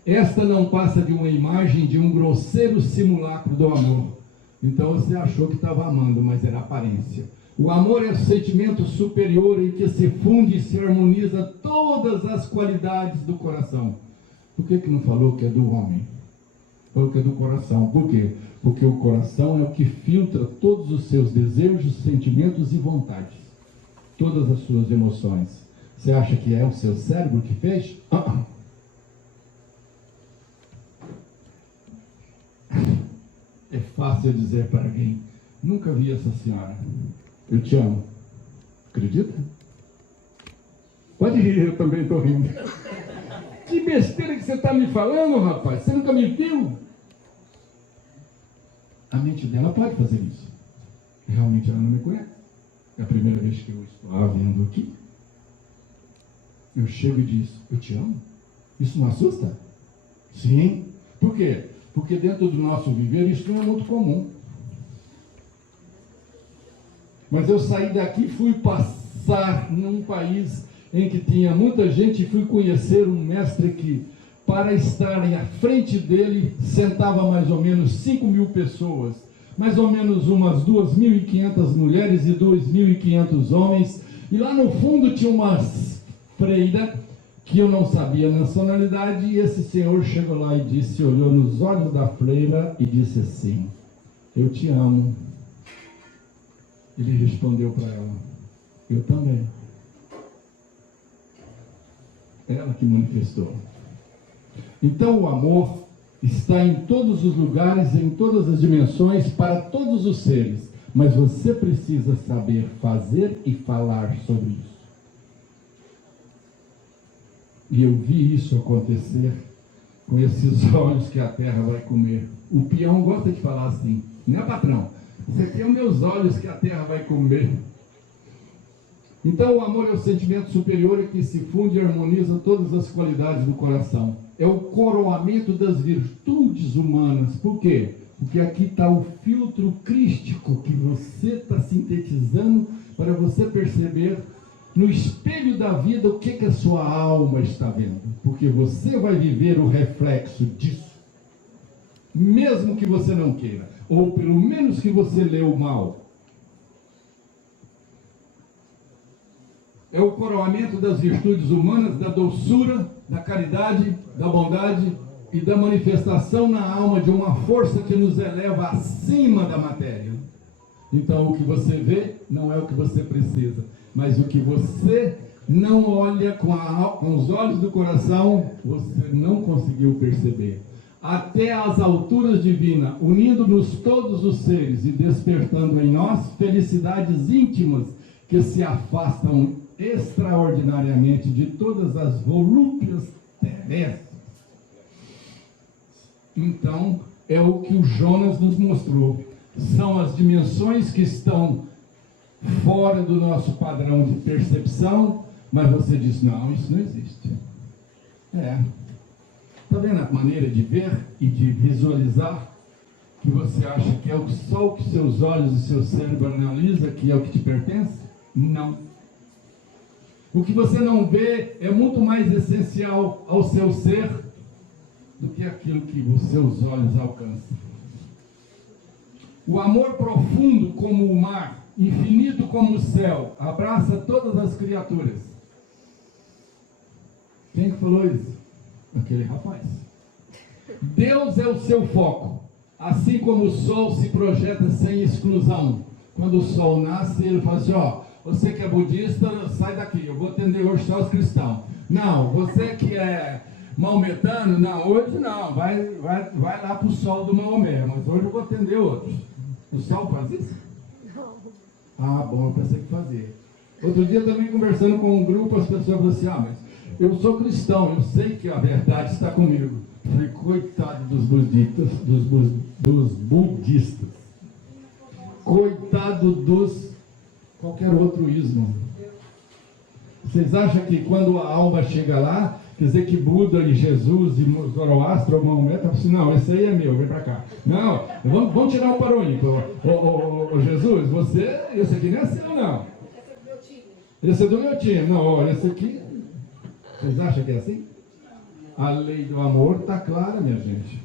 Esta não passa de uma imagem de um grosseiro simulacro do amor. Então você achou que estava amando, mas era aparência. O amor é o sentimento superior em que se funde e se harmoniza todas as qualidades do coração. Por que não falou que é do homem? Falou que é do coração. Por quê? Porque o coração é o que filtra todos os seus desejos, sentimentos e vontades. Todas as suas emoções. Você acha que é o seu cérebro que fez? É fácil dizer para alguém: nunca vi essa senhora, eu te amo. Acredita? Pode rir, eu também estou rindo. Que besteira que você está me falando, rapaz? Você nunca me viu? A mente dela pode fazer isso. Realmente ela não me conhece. É a primeira vez que eu estou a vendo aqui. Eu chego e diz: eu te amo. Isso não assusta? Sim. Por quê? Porque dentro do nosso viver isso não é muito comum. Mas eu saí daqui e fui passar num país em que tinha muita gente e fui conhecer um mestre que, para estarem à frente dele, sentava mais ou menos 5.000 pessoas, mais ou menos umas 2.500 mulheres e 2.500 homens, e lá no fundo tinha uma freira que eu não sabia a nacionalidade, e esse senhor chegou lá e disse, olhou nos olhos da freira e disse assim: eu te amo. Ele respondeu para ela: eu também. Ela que manifestou. Então o amor está em todos os lugares, em todas as dimensões, para todos os seres, mas você precisa saber fazer e falar sobre isso. E eu vi isso acontecer com esses olhos que a terra vai comer. O peão gosta de falar assim, né, patrão? Você tem os meus olhos que a terra vai comer. Então o amor é o sentimento superior que se funde e harmoniza todas as qualidades do coração. É o coroamento das virtudes humanas. Por quê? Porque aqui está o filtro crístico que você está sintetizando para você perceber no espelho da vida o que a sua alma está vendo. Porque você vai viver o reflexo disso. Mesmo que você não queira. Ou pelo menos que você leu mal. É o coroamento das virtudes humanas, da doçura, da caridade, da bondade e da manifestação na alma de uma força que nos eleva acima da matéria. Então o que você vê não é o que você precisa, mas o que você não olha com os olhos do coração, você não conseguiu perceber. Até as alturas divinas, unindo-nos todos os seres e despertando em nós felicidades íntimas que se afastam extraordinariamente de todas as volúpias terrestres. Então, é o que o Jonas nos mostrou. São as dimensões que estão fora do nosso padrão de percepção, mas você diz, não, isso não existe. Está vendo a maneira de ver e de visualizar que você acha que é só o que seus olhos e seu cérebro analisam, que é o que te pertence? Não. O que você não vê é muito mais essencial ao seu ser do que aquilo que os seus olhos alcançam. O amor profundo como o mar, infinito como o céu, abraça todas as criaturas. Quem que falou isso? Aquele rapaz. Deus é o seu foco, assim como o sol se projeta sem exclusão. Quando o sol nasce, ele fala assim, você que é budista, sai daqui, eu vou atender hoje só os cristãos. Não, você que é maometano, não, hoje não, vai lá para o sol do Maomé, mas hoje eu vou atender outros. O sol faz isso? Não. Ah, bom, eu pensei que fazia. Outro dia também conversando com um grupo, as pessoas falaram assim, mas eu sou cristão, eu sei que a verdade está comigo. Eu falei, coitado dos budistas, dos budistas. Coitado dos qualquer outro ismo. Vocês acham que quando a alma chega lá, quer dizer que Buda e Jesus e Zoroastro ou Maomé estão assim, não, esse aí é meu, vem pra cá. Não, vamos tirar o parônico. Ô Jesus, esse aqui não é seu, não. Esse é do meu time. Não, olha, esse aqui, vocês acham que é assim? A lei do amor está clara, minha gente.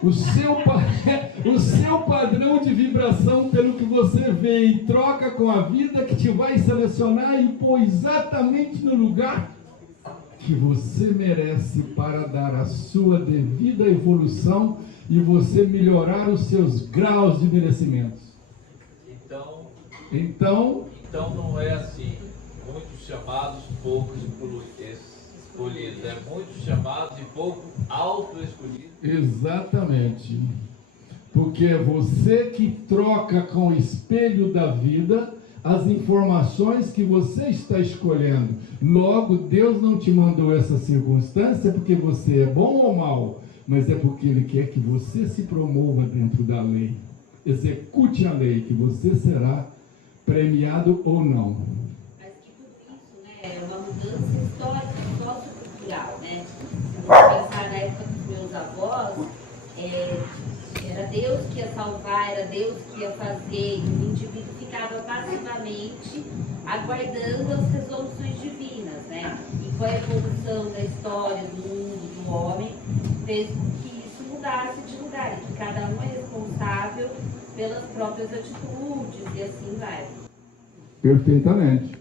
O seu padrão de vibração, pelo que você vê e troca com a vida, que te vai selecionar e pôr exatamente no lugar que você merece para dar a sua devida evolução e você melhorar os seus graus de merecimento. Então não é assim, muitos chamados, poucos escolhidos, é muitos chamados e pouco auto-escolhidos. Exatamente, porque é você que troca com o espelho da vida as informações que você está escolhendo. Logo, Deus não te mandou essa circunstância porque você é bom ou mal, mas é porque Ele quer que você se promova dentro da lei. Execute a lei, que você será premiado ou não. Mas que tudo isso, né, é uma mudança histórica, sociocultural, né? Se você pensar na época dos meus avós, era Deus que ia salvar, era Deus que ia fazer, e o indivíduo ficava passivamente aguardando as resoluções divinas, né? E com a evolução da história, do mundo, do homem, fez com que isso mudasse de lugar, e que cada um é responsável pelas próprias atitudes e assim vai. Perfeitamente.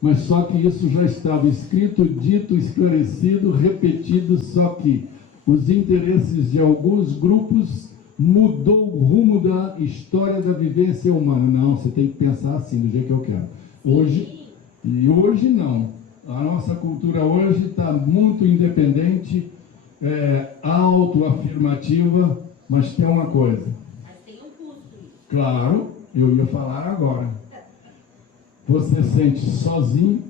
Mas só que isso já estava escrito, dito, esclarecido, repetido, só que os interesses de alguns grupos mudou o rumo da história da vivência humana. Não, você tem que pensar assim, do jeito que eu quero. Hoje não. A nossa cultura hoje está muito independente, autoafirmativa, mas tem uma coisa. Mas tem um custo isso. Claro, eu ia falar agora. Você sente sozinho,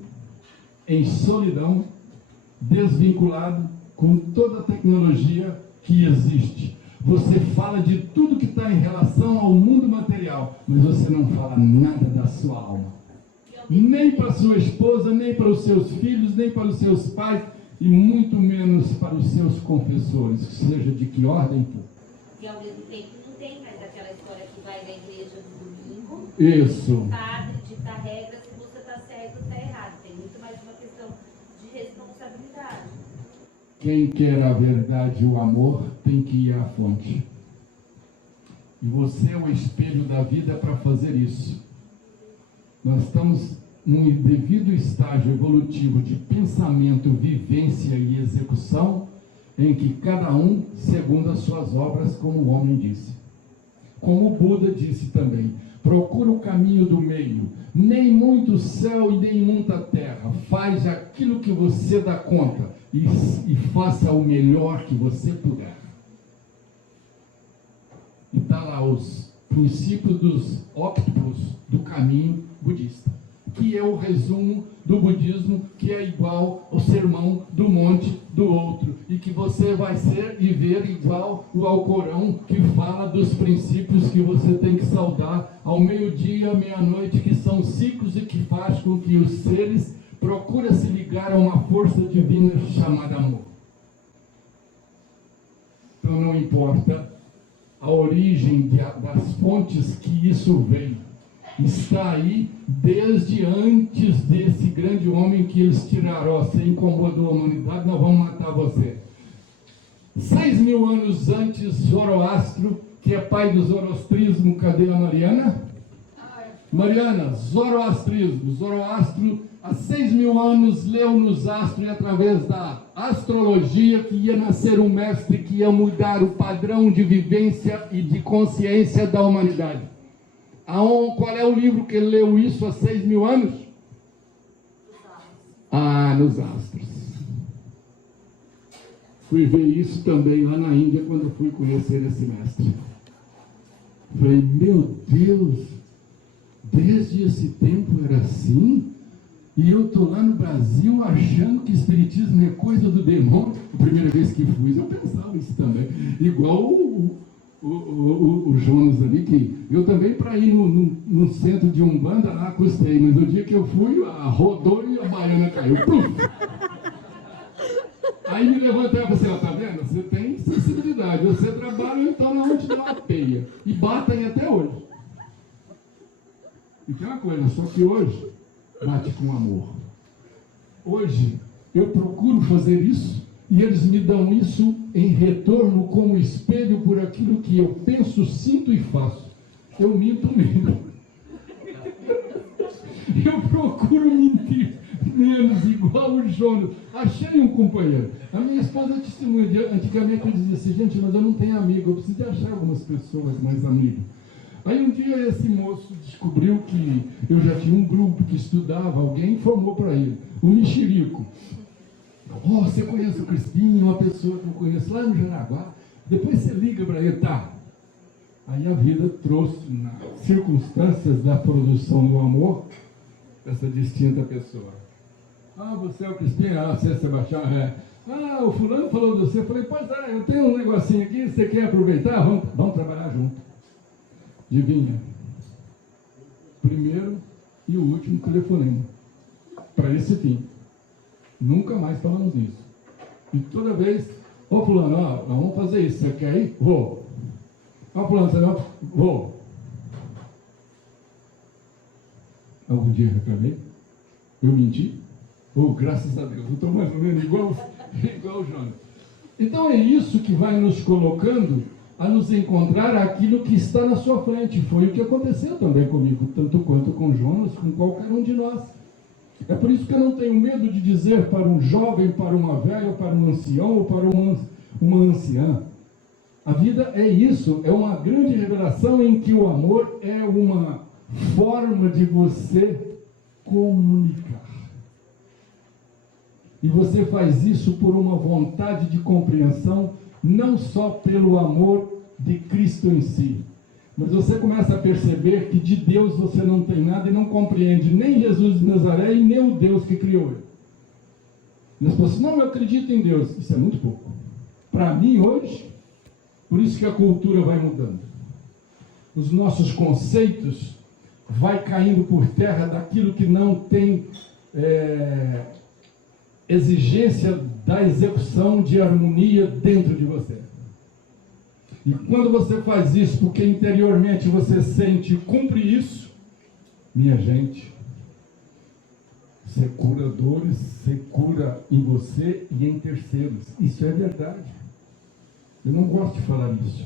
em solidão, desvinculado com toda a tecnologia que existe. Você fala de tudo que está em relação ao mundo material, mas você não fala nada da sua alma. Nem para sua esposa, nem para os seus filhos, nem para os seus pais, e muito menos para os seus confessores, seja de que ordem for. E ao mesmo tempo não tem mais aquela história que vai na igreja no domingo. Isso. O padre dita regra, se você está certo ou está errado. Tem muito mais uma questão de responsabilidade. Quem quer a verdade e o amor tem que ir à fonte. E você é o espelho da vida para fazer isso. Nós estamos num devido estágio evolutivo de pensamento, vivência e execução, em que cada um segundo as suas obras, como o homem disse. Como o Buda disse também, procura o caminho do meio, nem muito céu e nem muita terra, faz aquilo que você dá conta e faça o melhor que você puder. E está lá os princípios dos octopus do caminho budista, que é o resumo do budismo, que é igual ao sermão do monte do outro, e que você vai ser e ver igual o Alcorão, que fala dos princípios que você tem que saudar ao meio-dia, à meia-noite, que são ciclos e que faz com que os seres procurem se ligar a uma força divina chamada amor. Então não importa a origem das fontes que isso veio, está aí desde antes desse grande homem que eles tiraram. Ó, você incomodou a humanidade, nós vamos matar você. 6.000 anos antes, Zoroastro, que é pai do zoroastrismo, cadê a Mariana? Mariana, zoroastrismo. Zoroastro, há 6.000 anos, leu nos astros e através da astrologia que ia nascer um mestre que ia mudar o padrão de vivência e de consciência da humanidade. Qual é o livro que ele leu isso há 6.000 anos? Nos astros. Fui ver isso também lá na Índia quando fui conhecer esse mestre. Falei, meu Deus, desde esse tempo era assim? E eu estou lá no Brasil achando que espiritismo é coisa do demônio. A primeira vez que fui, eu pensava isso também. Igual o Jonas ali, que eu também, para ir no centro de Umbanda, lá custei, mas o dia que eu fui, rodou e a baiana caiu. Pluf! Aí me levantei e falei assim, ó, tá vendo? Você tem sensibilidade, você trabalha então na onde dá uma peia. E batem até hoje. E tem uma coisa, só que hoje bate com amor. Hoje eu procuro fazer isso e eles me dão isso em retorno como espelho por aquilo que eu penso, sinto e faço. Eu minto mesmo. Eu procuro mentir menos, igual o Jonas. Achei um companheiro. A minha esposa testemunha. Antigamente eu dizia assim, gente, mas eu não tenho amigo, eu preciso de achar algumas pessoas mais amigos. Aí um dia esse moço descobriu que eu já tinha um grupo que estudava, alguém informou para ele, o Mexerico. Oh, você conhece o Crispim, uma pessoa que eu conheço lá no Jaraguá, depois você liga para ele, tá? Aí a vida trouxe, nas circunstâncias da produção do amor, essa distinta pessoa. Ah, você é o Crispim? Ah, você é Sebastião? É. Ah, o fulano falou de você. Eu falei, pois é, eu tenho um negocinho aqui, você quer aproveitar? Vamos trabalhar junto. Adivinha? Primeiro e o último telefonema. Para esse fim. Nunca mais falamos nisso. E toda vez, ô fulano, ó, vamos fazer isso, você quer ir? Vou. Ó fulano, você não? Vou. Algum dia eu reclamei? Eu menti? Oh, graças a Deus, eu estou mais ou menos igual o Jonas. Então é isso que vai nos colocando a nos encontrar aquilo que está na sua frente. Foi o que aconteceu também comigo, tanto quanto com Jonas, com qualquer um de nós. É por isso que eu não tenho medo de dizer para um jovem, para uma velha, para um ancião ou para uma anciã. A vida é isso, é uma grande revelação em que o amor é uma forma de você comunicar. E você faz isso por uma vontade de compreensão, não só pelo amor de Cristo em si, mas você começa a perceber que de Deus você não tem nada e não compreende nem Jesus de Nazaré e nem o Deus que criou ele. E as pessoas, não, eu acredito em Deus. Isso é muito pouco. Para mim hoje, por isso que a cultura vai mudando. Os nossos conceitos vai caindo por terra daquilo que não tem exigência da execução de harmonia dentro de você. E quando você faz isso, porque interiormente você sente e cumpre isso, minha gente, você cura dores, você cura em você e em terceiros. Isso é verdade. Eu não gosto de falar isso.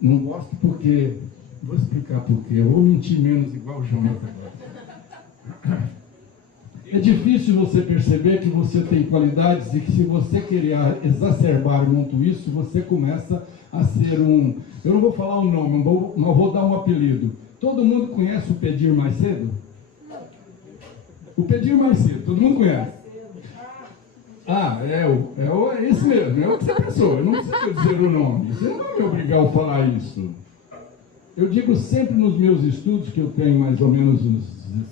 Não gosto porque... Vou explicar por quê. Eu vou mentir menos igual o Jonas agora. É difícil você perceber que você tem qualidades e que se você querer exacerbar muito isso, você começa a ser um... Eu não vou falar o nome, mas vou dar um apelido. Todo mundo conhece o Pedir Mais Cedo? O Pedir Mais Cedo, todo mundo conhece? Ah, é isso mesmo, é o que você pensou. Eu não preciso dizer o nome. Você não vai me obrigar a falar isso. Eu digo sempre nos meus estudos, que eu tenho mais ou menos uns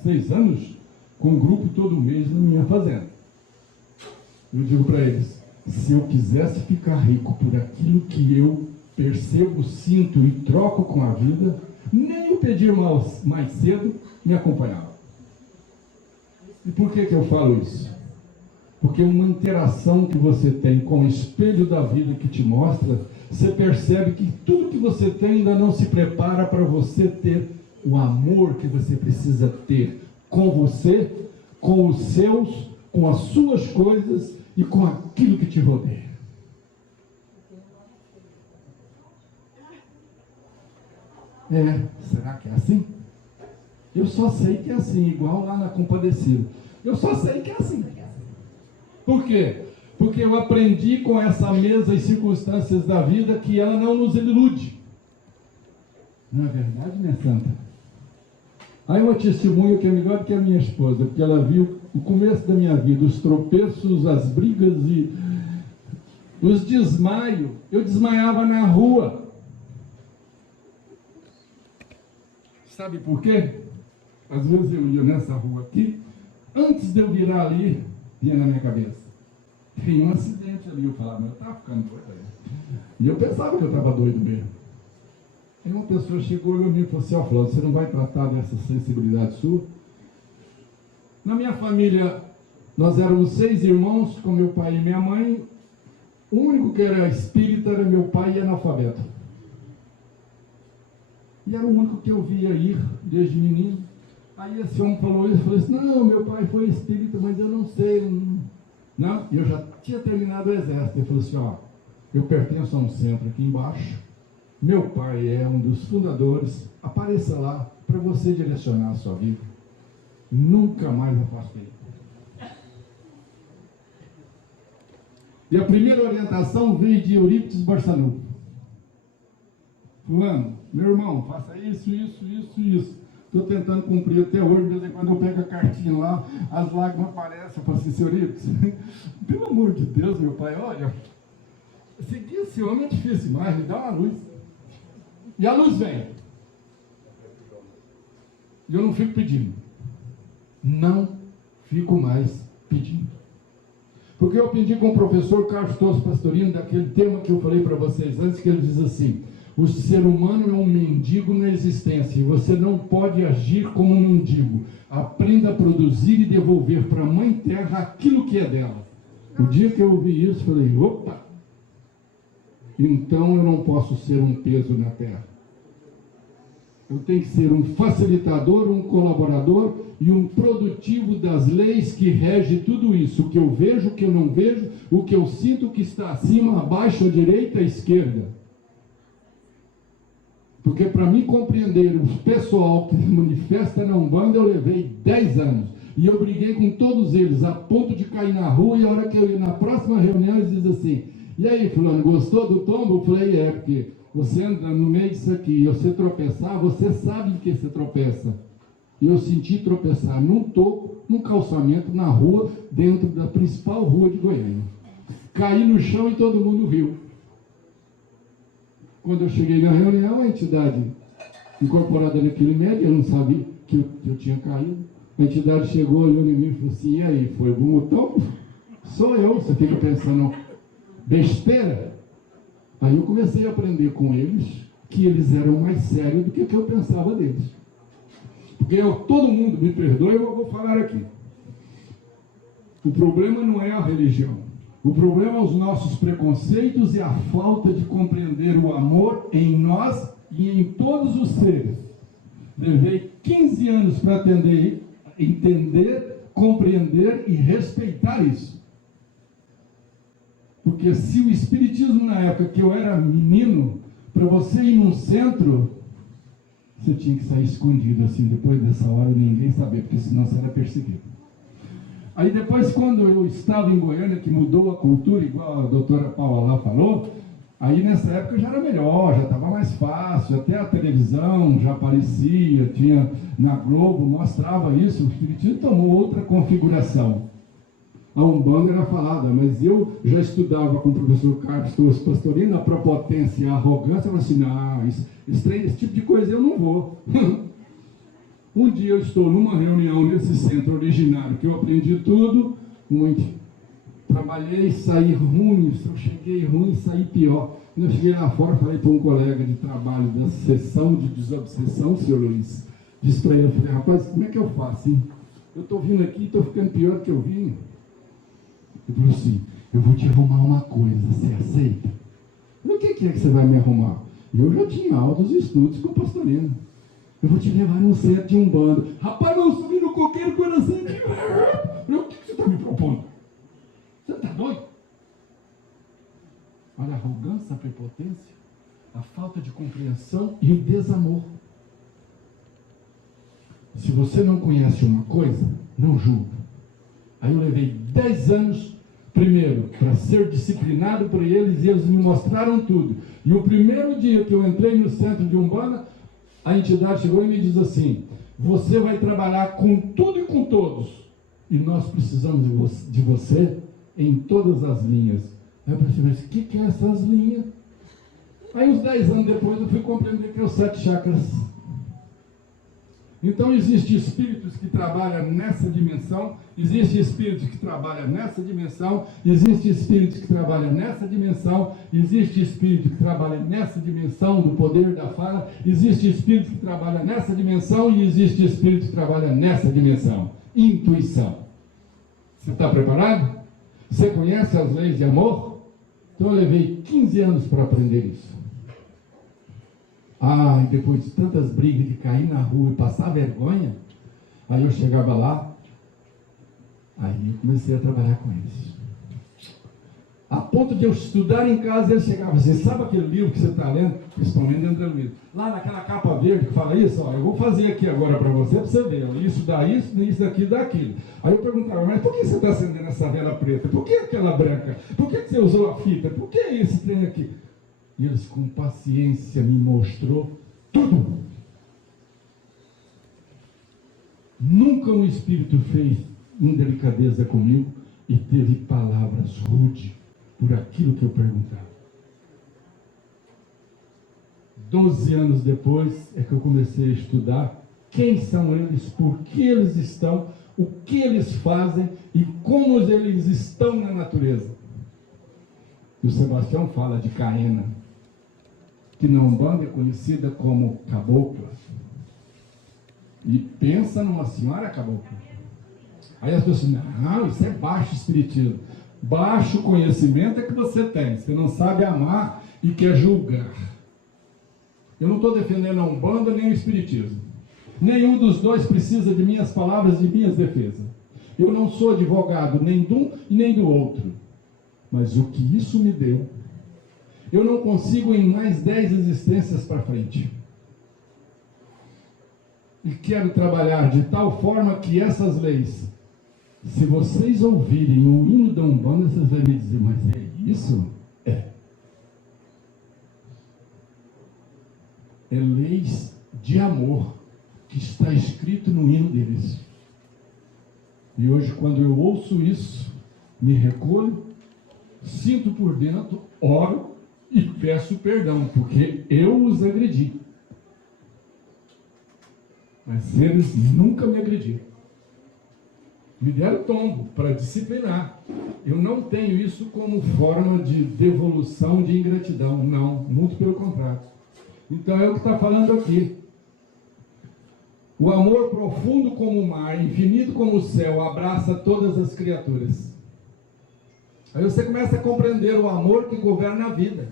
16 anos, com um grupo todo mês na minha fazenda. Eu digo para eles, se eu quisesse ficar rico por aquilo que eu percebo, sinto e troco com a vida, nem o Pedir Mais Cedo me acompanhava. E por que eu falo isso? Porque uma interação que você tem com o espelho da vida que te mostra, você percebe que tudo que você tem ainda não se prepara para você ter o amor que você precisa ter com você, com os seus, com as suas coisas e com aquilo que te rodeia. Será que é assim? Eu só sei que é assim, igual lá na Compadecida. Eu só sei que é assim. Por quê? Porque eu aprendi com essa mesa e circunstâncias da vida que ela não nos ilude. Não é verdade, minha santa? Aí uma testemunha que é melhor do que a minha esposa, porque ela viu o começo da minha vida, os tropeços, as brigas e os desmaios. Eu desmaiava na rua. Sabe por quê? Às vezes eu ia nessa rua aqui, antes de eu virar ali, vinha na minha cabeça. Tem um acidente ali, eu falava, mas eu estava ficando doido aí. E eu pensava que eu estava doido mesmo. Aí uma pessoa chegou e me falou assim, ó, Flávio, você não vai tratar dessa sensibilidade sua? Na minha família, nós éramos 6 irmãos, com meu pai e minha mãe. O único que era espírita era meu pai e analfabeto. E era o único que eu via ir desde menino. Aí esse homem falou isso, falou assim, não, meu pai foi espírita, mas eu não sei. Não, eu já tinha terminado o exército. Ele falou assim, ó, eu pertenço a um centro aqui embaixo. Meu pai é um dos fundadores. Apareça lá para você direcionar a sua vida. Nunca mais afastei. E a primeira orientação veio de Eurípides Barçanu. Fulano, meu irmão, faça isso, isso, isso, isso. Estou tentando cumprir até hoje, de vez em quando eu pego a cartinha lá, as lágrimas aparecem. Eu falo assim, seu Eurípides, pelo amor de Deus, meu pai, olha, seguir esse homem é difícil demais, me dá uma luz. E a luz vem. E eu não fico pedindo. Não fico mais pedindo. Porque eu aprendi com o professor Carlos Torres Pastorino, daquele tema que eu falei para vocês antes, que ele diz assim, o ser humano é um mendigo na existência, e você não pode agir como um mendigo. Aprenda a produzir e devolver para a Mãe Terra aquilo que é dela. O dia que eu ouvi isso, falei, opa! Então eu não posso ser um peso na Terra. Eu tenho que ser um facilitador, um colaborador e um produtivo das leis que regem tudo isso. O que eu vejo, o que eu não vejo, o que eu sinto, o que está acima, abaixo, à direita, à esquerda. Porque para mim compreender o pessoal que se manifesta na Umbanda, eu levei 10 anos. E eu briguei com todos eles, a ponto de cair na rua, e a hora que eu ia na próxima reunião, eles dizem assim, e aí, fulano, gostou do tombo? Eu falei, porque você anda no meio disso aqui, e você tropeçar, você sabe de que você tropeça. E eu senti tropeçar num toco, num calçamento, na rua, dentro da principal rua de Goiânia. Caí no chão e todo mundo riu. Quando eu cheguei na reunião, a entidade incorporada naquele médio, eu não sabia que eu tinha caído. A entidade chegou, olhou em mim e falou assim, e aí, foi bom o tombo? Sou eu, você fica pensando besteira? Aí eu comecei a aprender com eles que eles eram mais sérios do que eu pensava deles. Porque todo mundo, me perdoe, eu vou falar aqui. O problema não é a religião. O problema é os nossos preconceitos e a falta de compreender o amor em nós e em todos os seres. Levei 15 anos para entender, compreender e respeitar isso. Porque se o espiritismo na época que eu era menino, para você ir num centro, você tinha que sair escondido assim, depois dessa hora ninguém sabia, porque senão você era perseguido. Aí depois, quando eu estava em Goiânia, que mudou a cultura, igual a doutora Paula lá falou, aí nessa época já era melhor, já estava mais fácil, até a televisão já aparecia, tinha na Globo, mostrava isso, o espiritismo tomou outra configuração. A Umbanda era falada, mas eu já estudava com o professor Carlos Torres Pastorino, a prepotência e a arrogância, eu falei assim, não, esse tipo de coisa eu não vou. Um dia eu estou numa reunião nesse centro originário, que eu aprendi tudo, muito. Trabalhei, saí ruim, eu cheguei ruim, saí pior. Quando eu cheguei lá fora, falei para um colega de trabalho da sessão de desobsessão, senhor Luiz, disse para ele, eu falei, rapaz, como é que eu faço, hein? Eu estou vindo aqui e estou ficando pior do que eu vim. Ele falou assim, eu vou te arrumar uma coisa, você aceita? Eu falei, o que é que você vai me arrumar? Eu já tinha altos estudos com o Pastorino. Eu vou te levar num centro de Umbanda. Rapaz, não subi no coqueiro com assim. O que você está me propondo? Você está doido? Olha a arrogância, a prepotência, a falta de compreensão e o desamor. Se você não conhece uma coisa, não julga. Aí eu levei 10 anos, primeiro, para ser disciplinado por eles, e eles me mostraram tudo. E o primeiro dia que eu entrei no centro de Umbanda, a entidade chegou e me diz assim, você vai trabalhar com tudo e com todos, e nós precisamos de você em todas as linhas. Aí eu pensei, mas o que é essas linhas? Aí uns 10 anos depois eu fui compreender que é os 7 chakras. Então, existem espíritos que trabalham nessa dimensão, existem espíritos que trabalham nessa dimensão, existem espíritos que trabalham nessa dimensão, existe espírito que trabalha nessa dimensão do poder da fala, existe espírito que trabalha nessa dimensão e existe espírito que trabalha nessa dimensão. Intuição. Você está preparado? Você conhece as leis de amor? Então eu levei 15 anos para aprender isso. E depois de tantas brigas de cair na rua e passar vergonha, aí eu chegava lá, aí eu comecei a trabalhar com eles. A ponto de eu estudar em casa, eles chegavam assim, sabe aquele livro que você está lendo? Principalmente dentro do livro. Lá naquela capa verde que fala isso, ó, eu vou fazer aqui agora para você ver. Isso dá isso, isso daqui dá aquilo. Aí eu perguntava, mas por que você está acendendo essa vela preta? Por que aquela branca? Por que você usou a fita? Por que esse trem aqui? E eles com paciência me mostrou tudo. Nunca um espírito fez indelicadeza comigo e teve palavras rudes por aquilo que eu perguntava. 12 anos depois é que eu comecei a estudar quem são eles, por que eles estão, o que eles fazem e como eles estão na natureza. E o Sebastião fala de Caena, que na Umbanda é conhecida como cabocla. E pensa numa senhora cabocla. Aí as pessoas dizem, não, isso é baixo espiritismo. Baixo conhecimento é que você tem. Você não sabe amar e quer julgar. Eu não estou defendendo a Umbanda nem o espiritismo. Nenhum dos dois precisa de minhas palavras e minhas defesas. Eu não sou advogado nem de um e nem do outro. Mas o que isso me deu, eu não consigo em mais 10 existências para frente. E quero trabalhar de tal forma que essas leis, se vocês ouvirem o hino da Umbanda, vocês vão me dizer, mas é isso? É. É leis de amor que está escrito no hino deles. E hoje, quando eu ouço isso, me recolho, sinto por dentro, oro e peço perdão, porque eu os agredi. Mas eles nunca me agrediram. Me deram tombo para disciplinar. Eu não tenho isso como forma de devolução de ingratidão. Não, muito pelo contrário. Então é o que está falando aqui. O amor profundo como o mar, infinito como o céu, abraça todas as criaturas. Aí você começa a compreender o amor que governa a vida.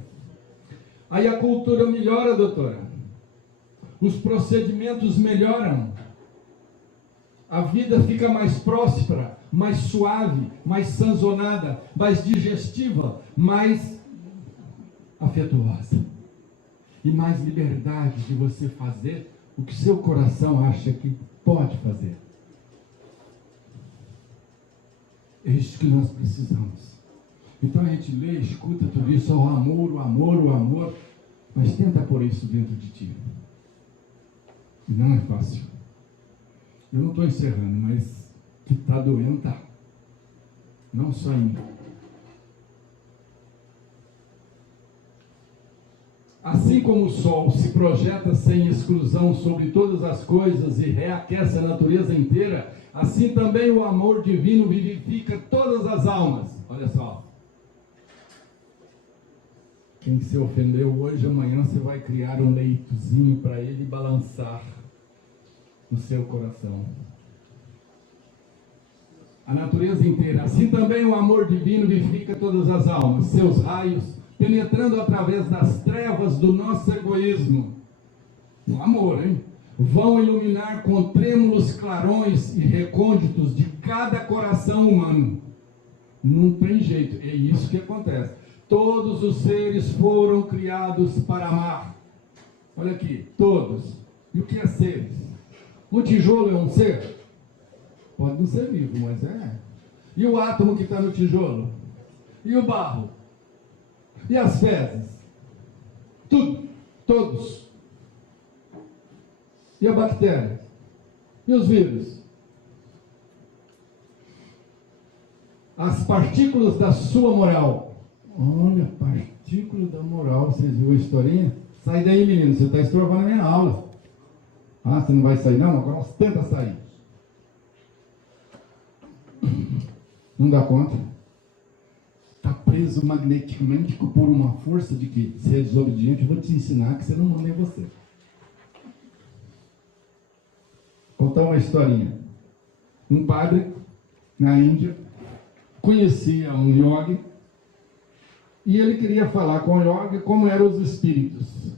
Aí a cultura melhora, doutora. Os procedimentos melhoram. A vida fica mais próspera, mais suave, mais sanzonada, mais digestiva, mais afetuosa. E mais liberdade de você fazer o que seu coração acha que pode fazer. É isso que nós precisamos. Então a gente lê, escuta tudo isso, o amor, o amor, o amor, mas tenta pôr isso dentro de ti. E não é fácil. Eu não estou encerrando, mas que está doendo, está. Não só em mim. Assim como o sol se projeta sem exclusão sobre todas as coisas e reaquece a natureza inteira, assim também o amor divino vivifica todas as almas. Olha só. Quem se ofendeu hoje, amanhã você vai criar um leitozinho para ele balançar no seu coração. A natureza inteira. Assim também o amor divino vivifica todas as almas. Seus raios, penetrando através das trevas do nosso egoísmo. O amor, hein? Vão iluminar com trêmulos clarões e recônditos de cada coração humano. Não tem jeito. É isso que acontece. Todos os seres foram criados para amar. Olha aqui, todos. E o que é seres? O tijolo é um ser? Pode não ser vivo, mas é. E o átomo que está no tijolo? E o barro? E as fezes? Tudo. Todos. E a bactéria? E os vírus? As partículas da sua moral. Olha, partícula da moral. Vocês viram a historinha? Sai daí, menino, você está estrovando a minha aula. Ah, você não vai sair não? Agora você tenta sair. Não dá conta. Está preso magneticamente por uma força de que se é desobediente, eu vou te ensinar que você não manda em você. Vou contar uma historinha. Um padre na Índia conhecia um yogi e ele queria falar com o yogi como eram os espíritos.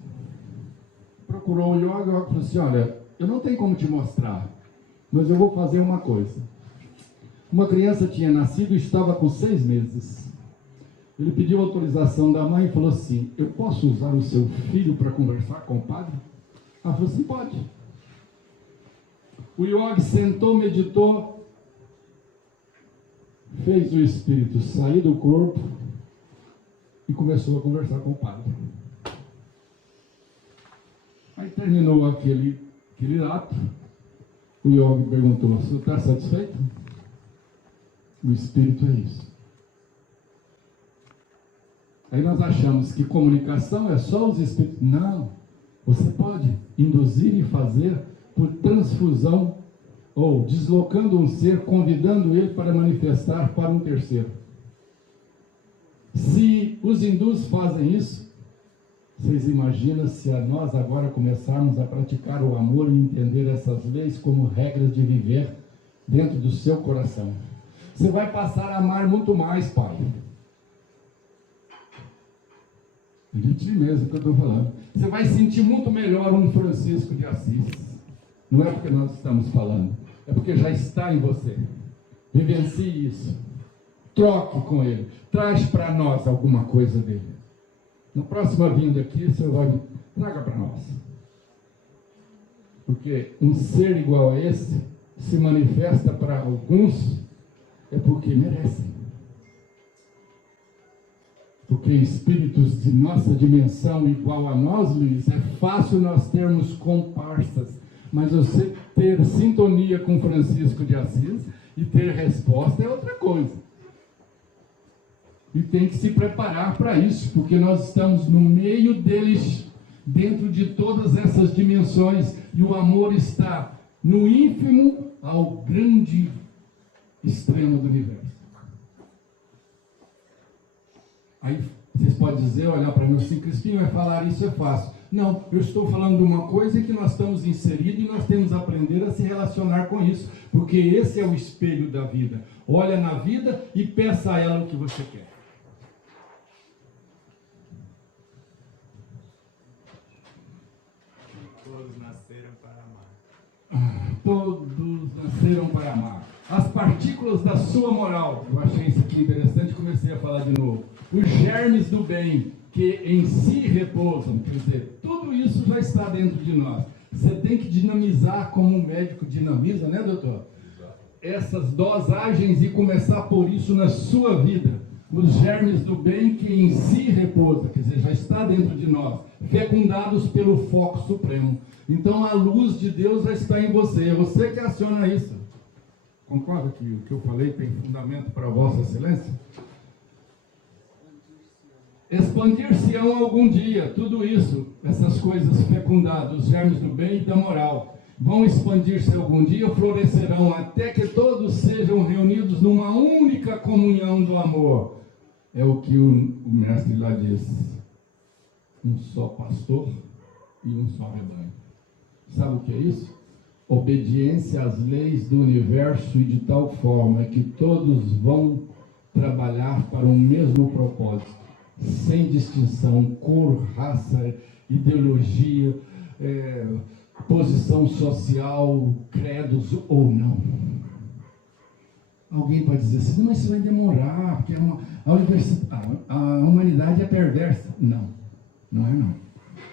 Procurou o yogi e falou assim: olha, eu não tenho como te mostrar, mas eu vou fazer uma coisa. Uma criança tinha nascido e estava com 6 meses. Ele pediu autorização da mãe e falou assim: eu posso usar o seu filho para conversar com o padre? Ela falou assim: pode. O yogi sentou, meditou, fez o espírito sair do corpo e começou a conversar com o padre. Aí terminou aquele ato, o yogi perguntou: você está satisfeito? O espírito é isso. Aí nós achamos que comunicação é só os espíritos. Não, você pode induzir e fazer por transfusão, ou deslocando um ser, convidando ele para manifestar para um terceiro. Se os hindus fazem isso, vocês imaginam se a nós agora começarmos a praticar o amor e entender essas leis como regras de viver dentro do seu coração? Você vai passar a amar muito mais, pai. É de ti mesmo que eu estou falando. Você vai sentir muito melhor um Francisco de Assis. Não é porque nós estamos falando, é porque já está em você. Vivencie isso. Troque com ele. Traz para nós alguma coisa dele. Na próxima vinda aqui, você vai traga para nós. Porque um ser igual a esse se manifesta para alguns é porque merecem. Porque espíritos de nossa dimensão igual a nós, Luiz, é fácil nós termos comparsas, mas você ter sintonia com Francisco de Assis e ter resposta é outra coisa. E tem que se preparar para isso, porque nós estamos no meio deles, dentro de todas essas dimensões, e o amor está no ínfimo ao grande extremo do universo. Aí vocês podem dizer, olhar para mim assim: Crispim vai falar isso é fácil. Não, eu estou falando de uma coisa em que nós estamos inseridos e nós temos que aprender a se relacionar com isso, porque esse é o espelho da vida. Olha na vida e peça a ela o que você quer. Todos nasceram para amar. Todos nasceram para amar. As partículas da sua moral. Eu achei isso aqui interessante e comecei a falar de novo. Os germes do bem que em si repousam. Quer dizer, tudo isso já está dentro de nós. Você tem que dinamizar como um médico dinamiza, né, doutor? Essas dosagens e começar por isso na sua vida. Os germes do bem que em si repousa, quer dizer, já está dentro de nós, fecundados pelo foco supremo. Então a luz de Deus já está em você, é você que aciona isso. Concorda que o que eu falei tem fundamento para Vossa Excelência? Expandir-se-ão algum dia, tudo isso, essas coisas fecundadas, os germes do bem e da moral, vão expandir-se algum dia, florescerão até que todos sejam reunidos numa única comunhão do amor. É o que o mestre lá diz: um só pastor e um só rebanho. Sabe o que é isso? Obediência às leis do universo e de tal forma que todos vão trabalhar para um mesmo propósito, sem distinção, cor, raça, ideologia, posição social, credos ou não. Alguém pode dizer assim: mas isso vai demorar, porque a humanidade é perversa. Não, não é não.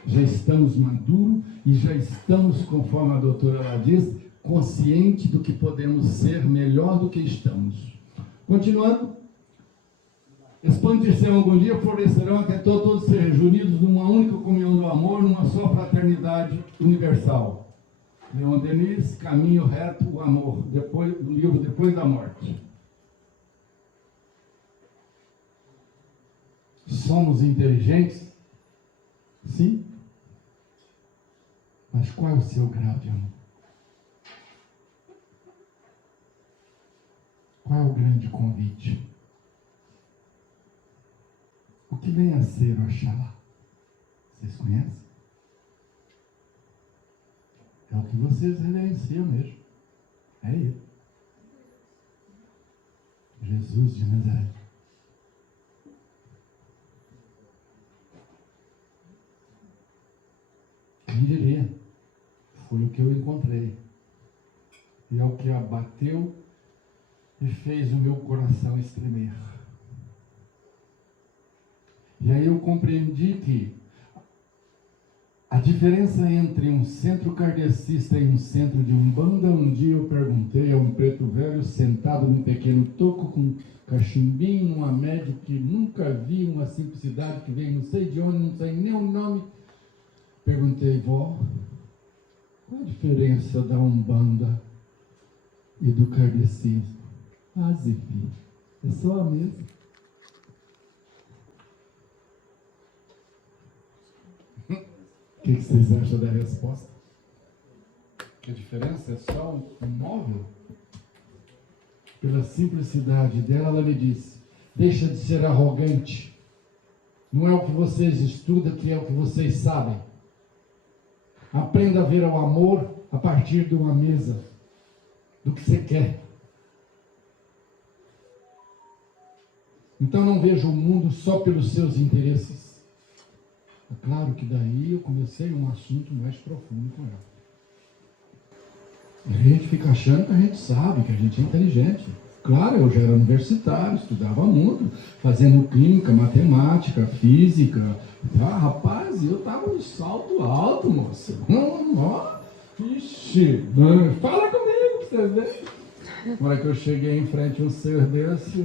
Já estamos maduros e já estamos, conforme a doutora ela diz, consciente do que podemos ser melhor do que estamos. Continuando. Expandir-se algum dia, florescerão até todos serem reunidos numa única comunhão do amor, numa só fraternidade universal. Leon Denis, Caminho Reto, o Amor, do livro Depois da Morte. Somos inteligentes? Sim. Mas qual é o seu grau de amor? Qual é o grande convite? O que vem a ser o Oxalá? Vocês conhecem? É o que vocês reverenciam mesmo. É ele. Jesus de Nazaré. Quem diria? Foi o que eu encontrei. E é o que abateu e fez o meu coração estremer. E aí eu compreendi que a diferença entre um centro kardecista e um centro de umbanda, um dia eu perguntei a um preto velho sentado num pequeno toco com cachimbinho, uma média que nunca vi, uma simplicidade que vem não sei de onde, não sei nem o nome. Perguntei, vó, qual a diferença da umbanda e do kardecismo? Ah, Zifi, é só a mesma. O que vocês acham da resposta? Que a diferença é só um móvel? Pela simplicidade dela, ela me disse, deixa de ser arrogante. Não é o que vocês estudam, que é o que vocês sabem. Aprenda a ver o amor a partir de uma mesa, do que você quer. Então não veja o mundo só pelos seus interesses. É claro que daí eu comecei um assunto mais profundo com ela. A gente fica achando que a gente sabe, que a gente é inteligente. Claro, eu já era universitário, estudava muito, fazendo química, matemática, física. Ah, rapaz, eu estava no salto alto, moça. Ixi, fala comigo, você vê. Na hora que eu cheguei em frente a um ser desse,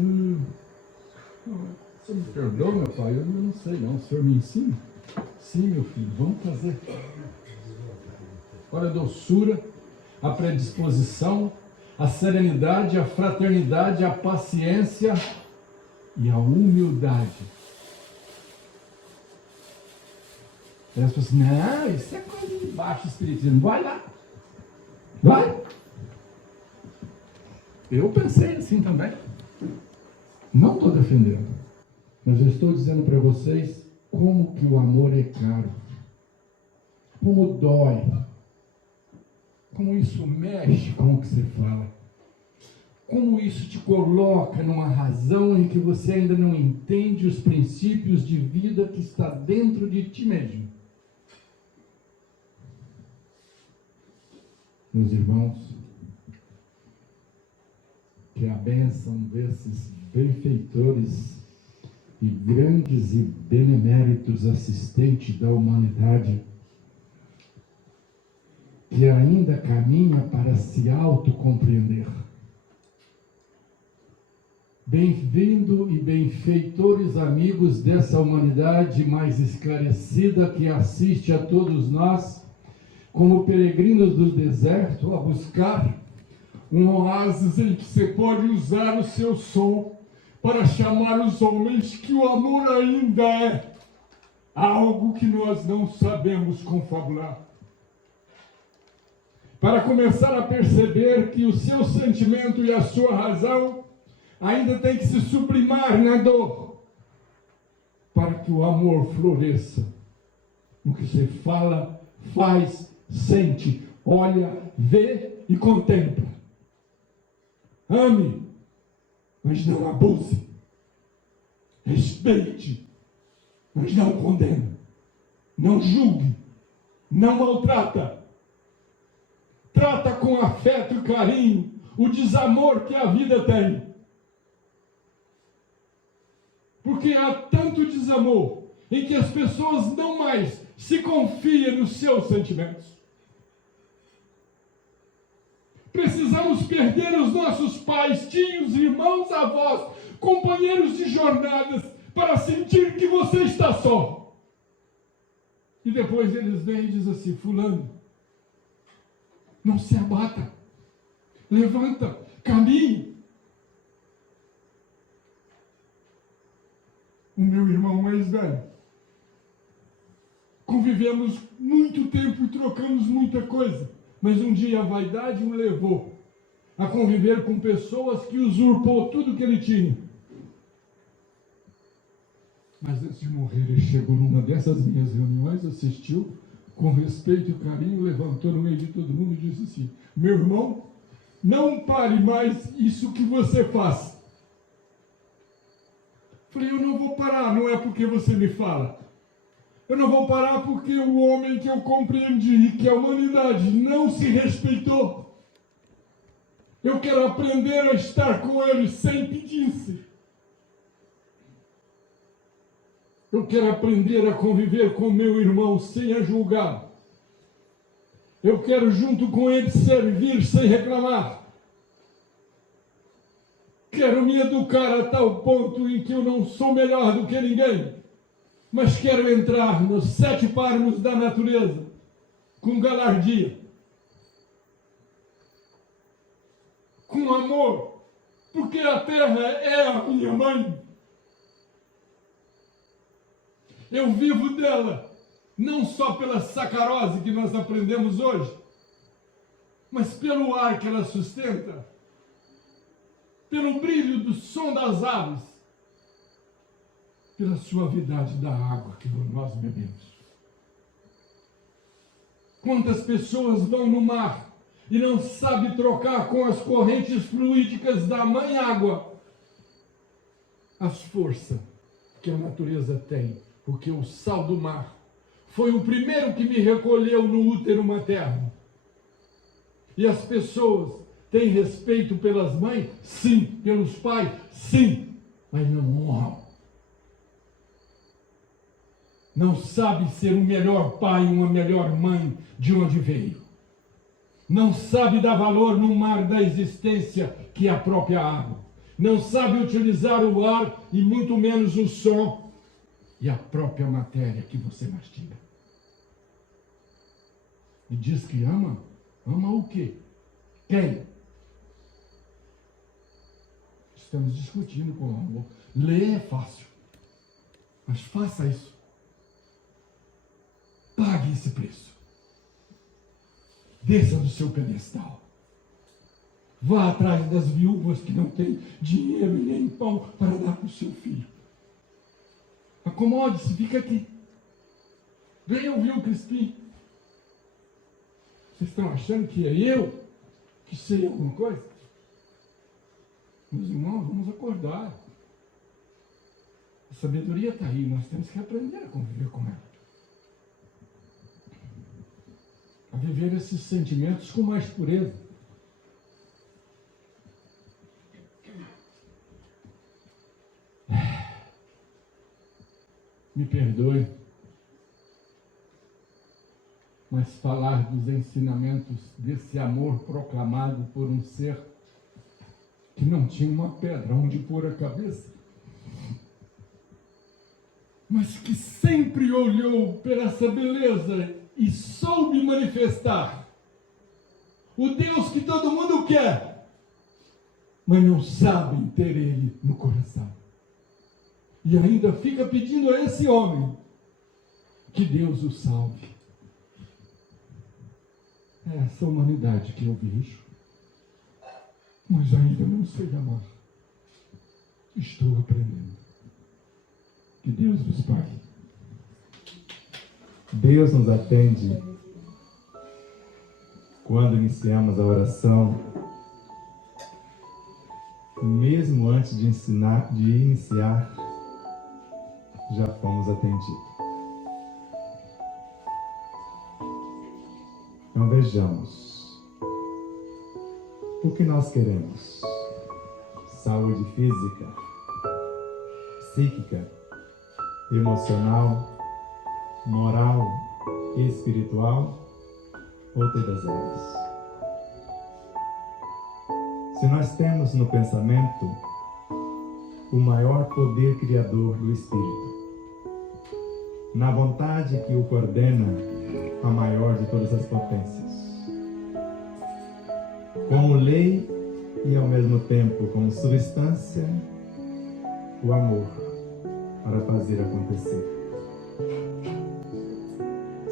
você me perdoa, meu pai? Eu não sei não, o senhor me ensina? Sim, meu filho, vamos fazer. Olha a doçura, a predisposição, a serenidade, a fraternidade, a paciência e a humildade. Aí as pessoas, não, isso é coisa de baixo espiritismo. Vai lá. Vai. Eu pensei assim também. Não estou defendendo. Mas eu estou dizendo para vocês como que o amor é caro. Como dói. Como isso mexe com o que você fala. Como isso te coloca numa razão em que você ainda não entende os princípios de vida que está dentro de ti mesmo. Meus irmãos, que a bênção desses benfeitores e grandes e beneméritos assistentes da humanidade, que ainda caminha para se autocompreender. Bem-vindo e benfeitores amigos dessa humanidade mais esclarecida que assiste a todos nós, como peregrinos do deserto, a buscar um oásis em que você pode usar o seu som para chamar os homens que o amor ainda é algo que nós não sabemos confabular. Para começar a perceber que o seu sentimento e a sua razão ainda tem que se sublimar na dor, para que o amor floresça no que você fala, faz, sente, olha, vê e contempla. Ame, mas não abuse. Respeite, mas não condene. Não julgue, não maltrata. Trata com afeto e carinho o desamor que a vida tem. Porque há tanto desamor em que as pessoas não mais se confiam nos seus sentimentos. Precisamos perder os nossos pais, tios, irmãos, avós, companheiros de jornadas, para sentir que você está só. E depois eles vêm e dizem assim, fulano, não se abata, levanta, caminhe. O meu irmão mais velho Convivemos muito tempo e trocamos muita coisa, mas um dia a vaidade o levou a conviver com pessoas que usurpou tudo que ele tinha. Mas antes de morrer, ele chegou numa dessas minhas reuniões, assistiu, com respeito e carinho, levantou no meio de todo mundo e disse assim: meu irmão, não pare mais isso que você faz. Falei: eu não vou parar, não é porque você me fala. Eu não vou parar porque o homem que eu compreendi, que a humanidade não se respeitou. Eu quero aprender a estar com ele sem pedir-se. Eu quero aprender a conviver com meu irmão sem a julgar. Eu quero junto com ele servir sem reclamar. Quero me educar a tal ponto em que eu não sou melhor do que ninguém, mas quero entrar nos 7 parmos da natureza com galardia, com amor, porque a terra é a minha mãe. Eu vivo dela, não só pela sacarose que nós aprendemos hoje, mas pelo ar que ela sustenta, pelo brilho do som das aves, pela suavidade da água que nós bebemos. Quantas pessoas vão no mar e não sabem trocar com as correntes fluídicas da mãe água as forças que a natureza tem, porque o sal do mar foi o primeiro que me recolheu no útero materno. E as pessoas têm respeito pelas mães? Sim. Pelos pais? Sim. Mas não honram. Não sabe ser um melhor pai, uma melhor mãe de onde veio. Não sabe dar valor no mar da existência, que é a própria água. Não sabe utilizar o ar e muito menos o som e a própria matéria que você mastiga. E diz que ama? Ama o quê? Quem? Estamos discutindo com o amor. Ler é fácil, mas faça isso. Pague esse preço. Desça do seu pedestal. Vá atrás das viúvas que não têm dinheiro e nem pão para dar para o seu filho. Acomode-se, fica aqui. Venha ouvir o Crispim. Vocês estão achando que é eu que sei alguma coisa? Meus irmãos, vamos acordar. A sabedoria está aí, nós temos que aprender a conviver com ela. A viver esses sentimentos com mais pureza. Me perdoe, mas falar dos ensinamentos desse amor proclamado por um ser que não tinha uma pedra onde pôr a cabeça, mas que sempre olhou pela essa beleza e soube manifestar o Deus que todo mundo quer, mas não sabem ter Ele no coração. E ainda fica pedindo a esse homem que Deus o salve. É essa humanidade que eu vejo, mas ainda não sei amar. Estou aprendendo. Que Deus nos pague. Deus nos atende quando iniciamos a oração, mesmo antes de iniciar, já fomos atendidos. Então vejamos, o que nós queremos? Saúde física, psíquica, emocional, moral e espiritual, ou todas elas? Se nós temos no pensamento o maior poder criador do Espírito, na vontade que o coordena, a maior de todas as potências, como lei e ao mesmo tempo como substância, o amor para fazer acontecer.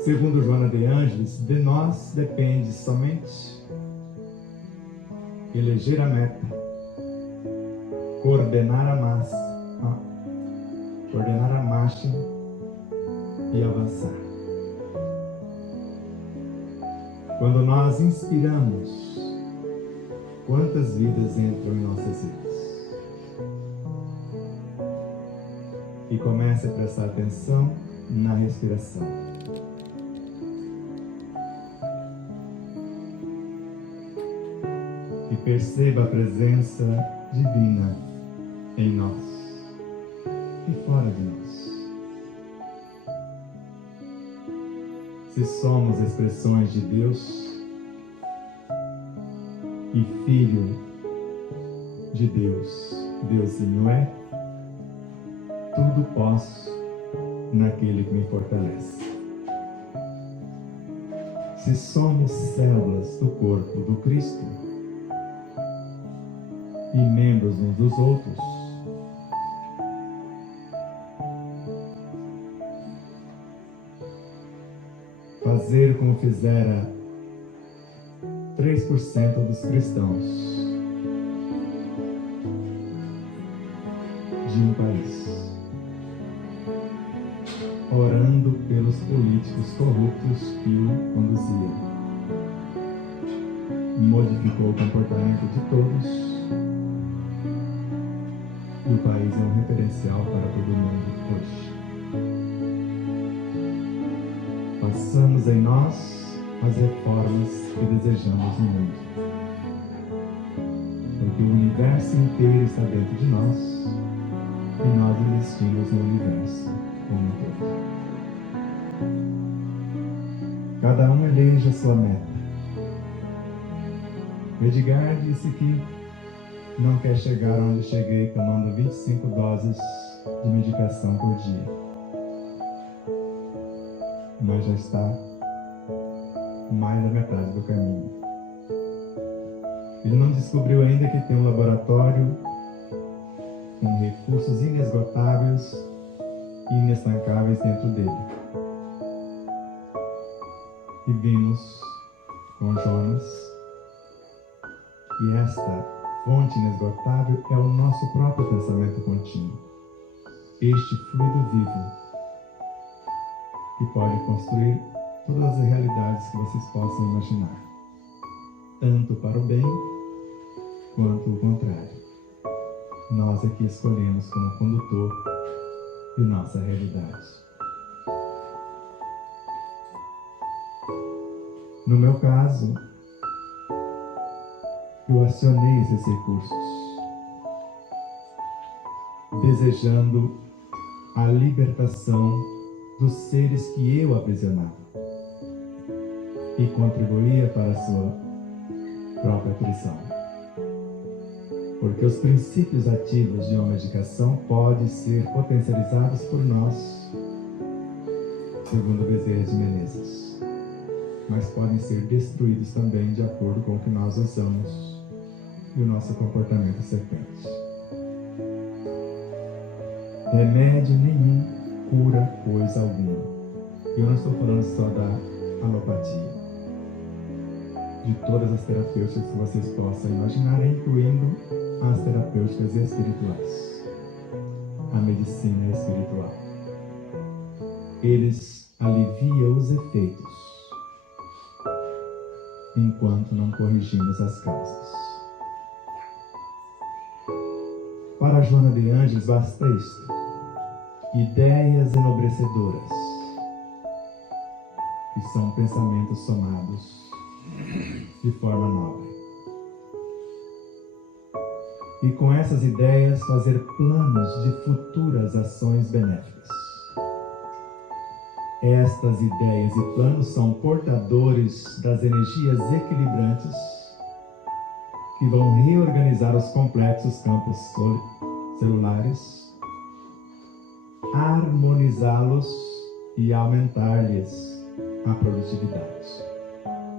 Segundo Joana de Ângeles, de nós depende somente eleger a meta, coordenar a marcha e avançar. Quando nós inspiramos, quantas vidas entram em nossas vidas? E comece a prestar atenção na respiração. E perceba a presença divina em nós e fora de nós. Se somos expressões de Deus e Filho de Deus, Deusinho é, tudo posso naquele que me fortalece. Se somos células do corpo do Cristo e membros uns dos outros, fazer como fizera 3% dos cristãos de um país, orando pelos políticos corruptos que o conduziam. Modificou o comportamento de todos e o país é um referencial para todo mundo hoje. Façamos em nós as reformas que desejamos no mundo, porque o universo inteiro está dentro de nós e nós existimos no universo como um todo. Cada um eleja a sua meta. Edgar disse que não quer chegar onde cheguei tomando 25 doses de medicação por dia, mas já está mais da metade do caminho. Ele não descobriu ainda que tem um laboratório com recursos inesgotáveis e inestancáveis dentro dele. E vimos com Jonas que esta fonte inesgotável é o nosso próprio pensamento contínuo, este fluido vivo que pode construir todas as realidades que vocês possam imaginar, tanto para o bem quanto o contrário. Nós aqui escolhemos como condutor de nossa realidade. No meu caso, eu acionei esses recursos, desejando a libertação dos seres que eu aprisionava e contribuía para a sua própria prisão. Porque os princípios ativos de uma medicação podem ser potencializados por nós, segundo Bezerra de Menezes, mas podem ser destruídos também de acordo com o que nós usamos e o nosso comportamento serpente. Remédio nenhum cura coisa alguma. E eu não estou falando só da alopatia, de todas as terapêuticas que vocês possam imaginar, incluindo as terapêuticas espirituais, a medicina espiritual. Eles aliviam os efeitos, enquanto não corrigimos as causas. Para Joana de Ângeles basta isto: ideias enobrecedoras, que são pensamentos somados de forma nobre. E com essas ideias fazer planos de futuras ações benéficas. Estas ideias e planos são portadores das energias equilibrantes que vão reorganizar os complexos campos celulares, harmonizá-los e aumentar-lhes a produtividade.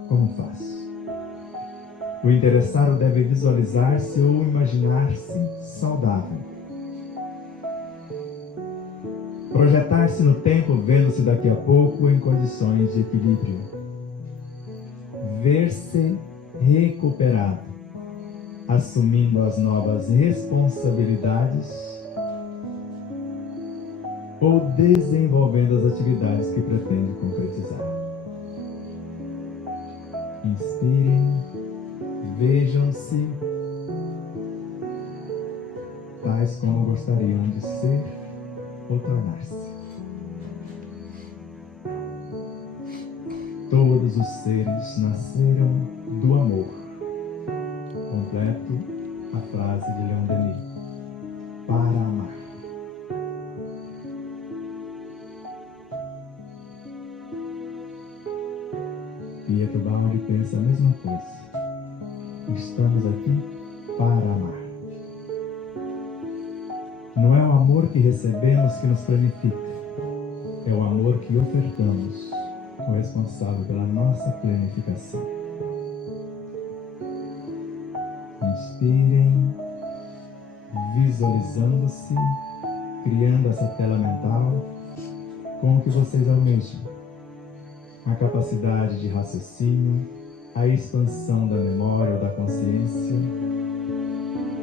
Como faz? O interessado deve visualizar-se ou imaginar-se saudável, projetar-se no tempo, vendo-se daqui a pouco em condições de equilíbrio, ver-se recuperado, assumindo as novas responsabilidades ou desenvolvendo as atividades que pretende concretizar. Inspirem, vejam-se tais como gostariam de ser ou tornar-se. Todos os seres nasceram do amor. Completo a frase de Leon Denis. Para amar. Pietro Baldi pensa a mesma coisa. Estamos aqui para amar. Não é o amor que recebemos que nos planifica, é o amor que ofertamos, o responsável pela nossa planificação. Inspirem, visualizando-se, criando essa tela mental com o que vocês almejam. A capacidade de raciocínio, a expansão da memória ou da consciência,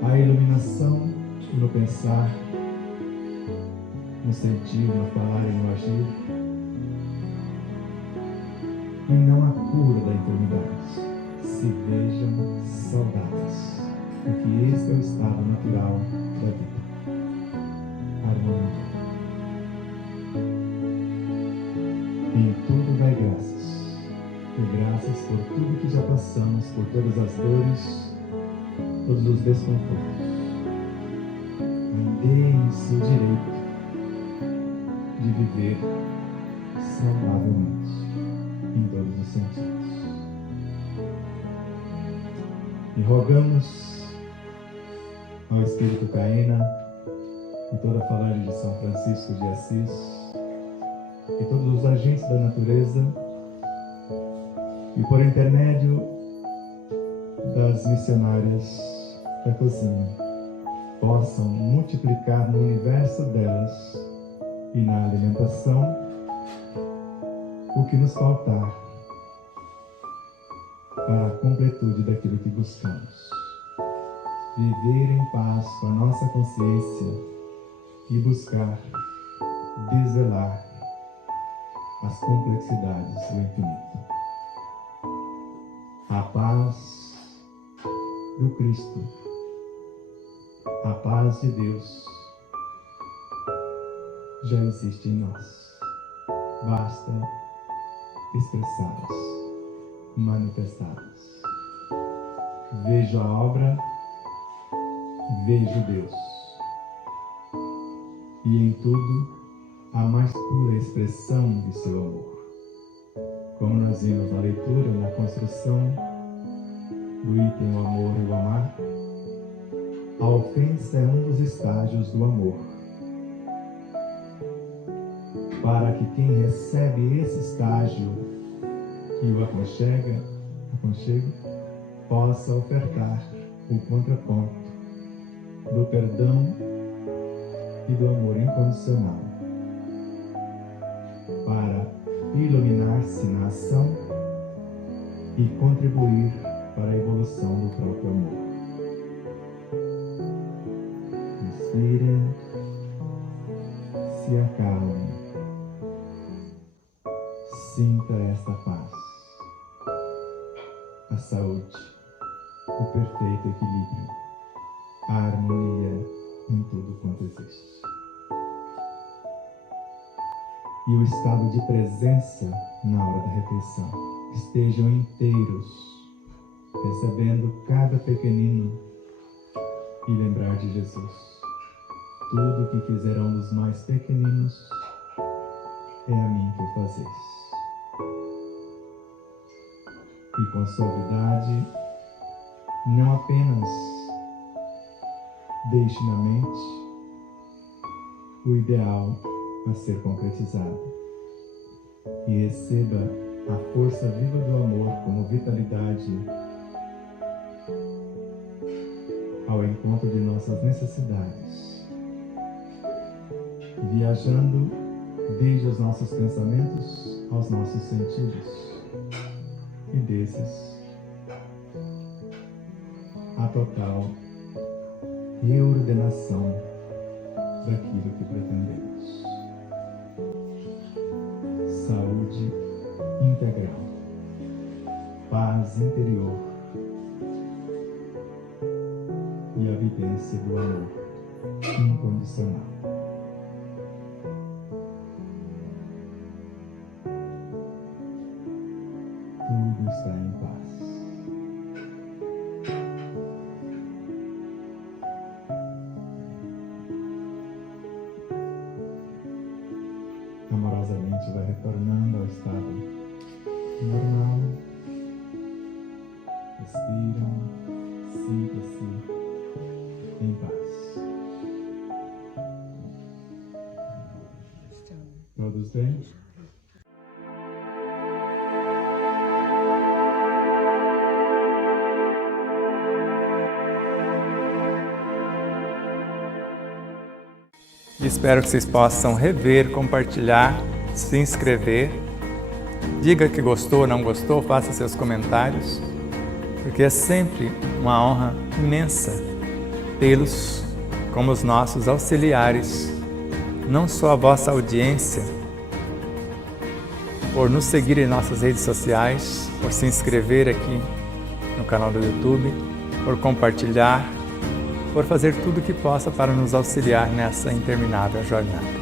a iluminação no pensar, no sentir, no falar e no agir, e não a cura da enfermidade. Se vejam saudáveis, porque esse é o estado natural da vida. Harmonia. Em tudo dai graças, e graças por tudo que já passamos, por todas as dores, todos os desconfortos. Deem-se o direito de viver saudavelmente em todos os sentidos. E rogamos ao Espírito Caena e toda a falange de São Francisco de Assis e todos os agentes da natureza e por intermédio das missionárias da cozinha possam multiplicar no universo delas e na alimentação o que nos faltar para a completude daquilo que buscamos. Viver em paz com a nossa consciência e buscar desvelar as complexidades do infinito. A paz do Cristo, a paz de Deus já existe em nós. Basta expressá-las, manifestá-las. Vejo a obra, vejo Deus. E em tudo, a mais pura expressão de seu amor. Como nós vimos na leitura, na construção do item o amor e o amar, a ofensa é um dos estágios do amor. Para que quem recebe esse estágio e o aconchega, possa ofertar o contraponto do perdão e do amor incondicional, para iluminar-se na ação e contribuir para a evolução do próprio amor. Inspirem, se acalmem, sinta esta paz, a saúde, o perfeito equilíbrio, a harmonia em tudo quanto existe. E o estado de presença na hora da refeição. Estejam inteiros, recebendo cada pequenino e lembrar de Jesus. Tudo que fizerão dos mais pequeninos é a mim que o fazeis. E com suavidade, não apenas deixe na mente o ideal a ser concretizado e receba a força viva do amor como vitalidade ao encontro de nossas necessidades, viajando Dirige os nossos pensamentos aos nossos sentidos. E desses, a total reordenação daquilo que pretendemos. Saúde integral, paz interior e a vivência do amor incondicional. Tudo está em paz. Amorosamente vai retornando ao estado normal. Respiram, sinta-se em paz. Todos bem? Espero que vocês possam rever, compartilhar, se inscrever. Diga que gostou ou não gostou, faça seus comentários, porque é sempre uma honra imensa tê-los como os nossos auxiliares, não só a vossa audiência, por nos seguir em nossas redes sociais, por se inscrever aqui no canal do YouTube, por compartilhar, por fazer tudo o que possa para nos auxiliar nessa interminável jornada.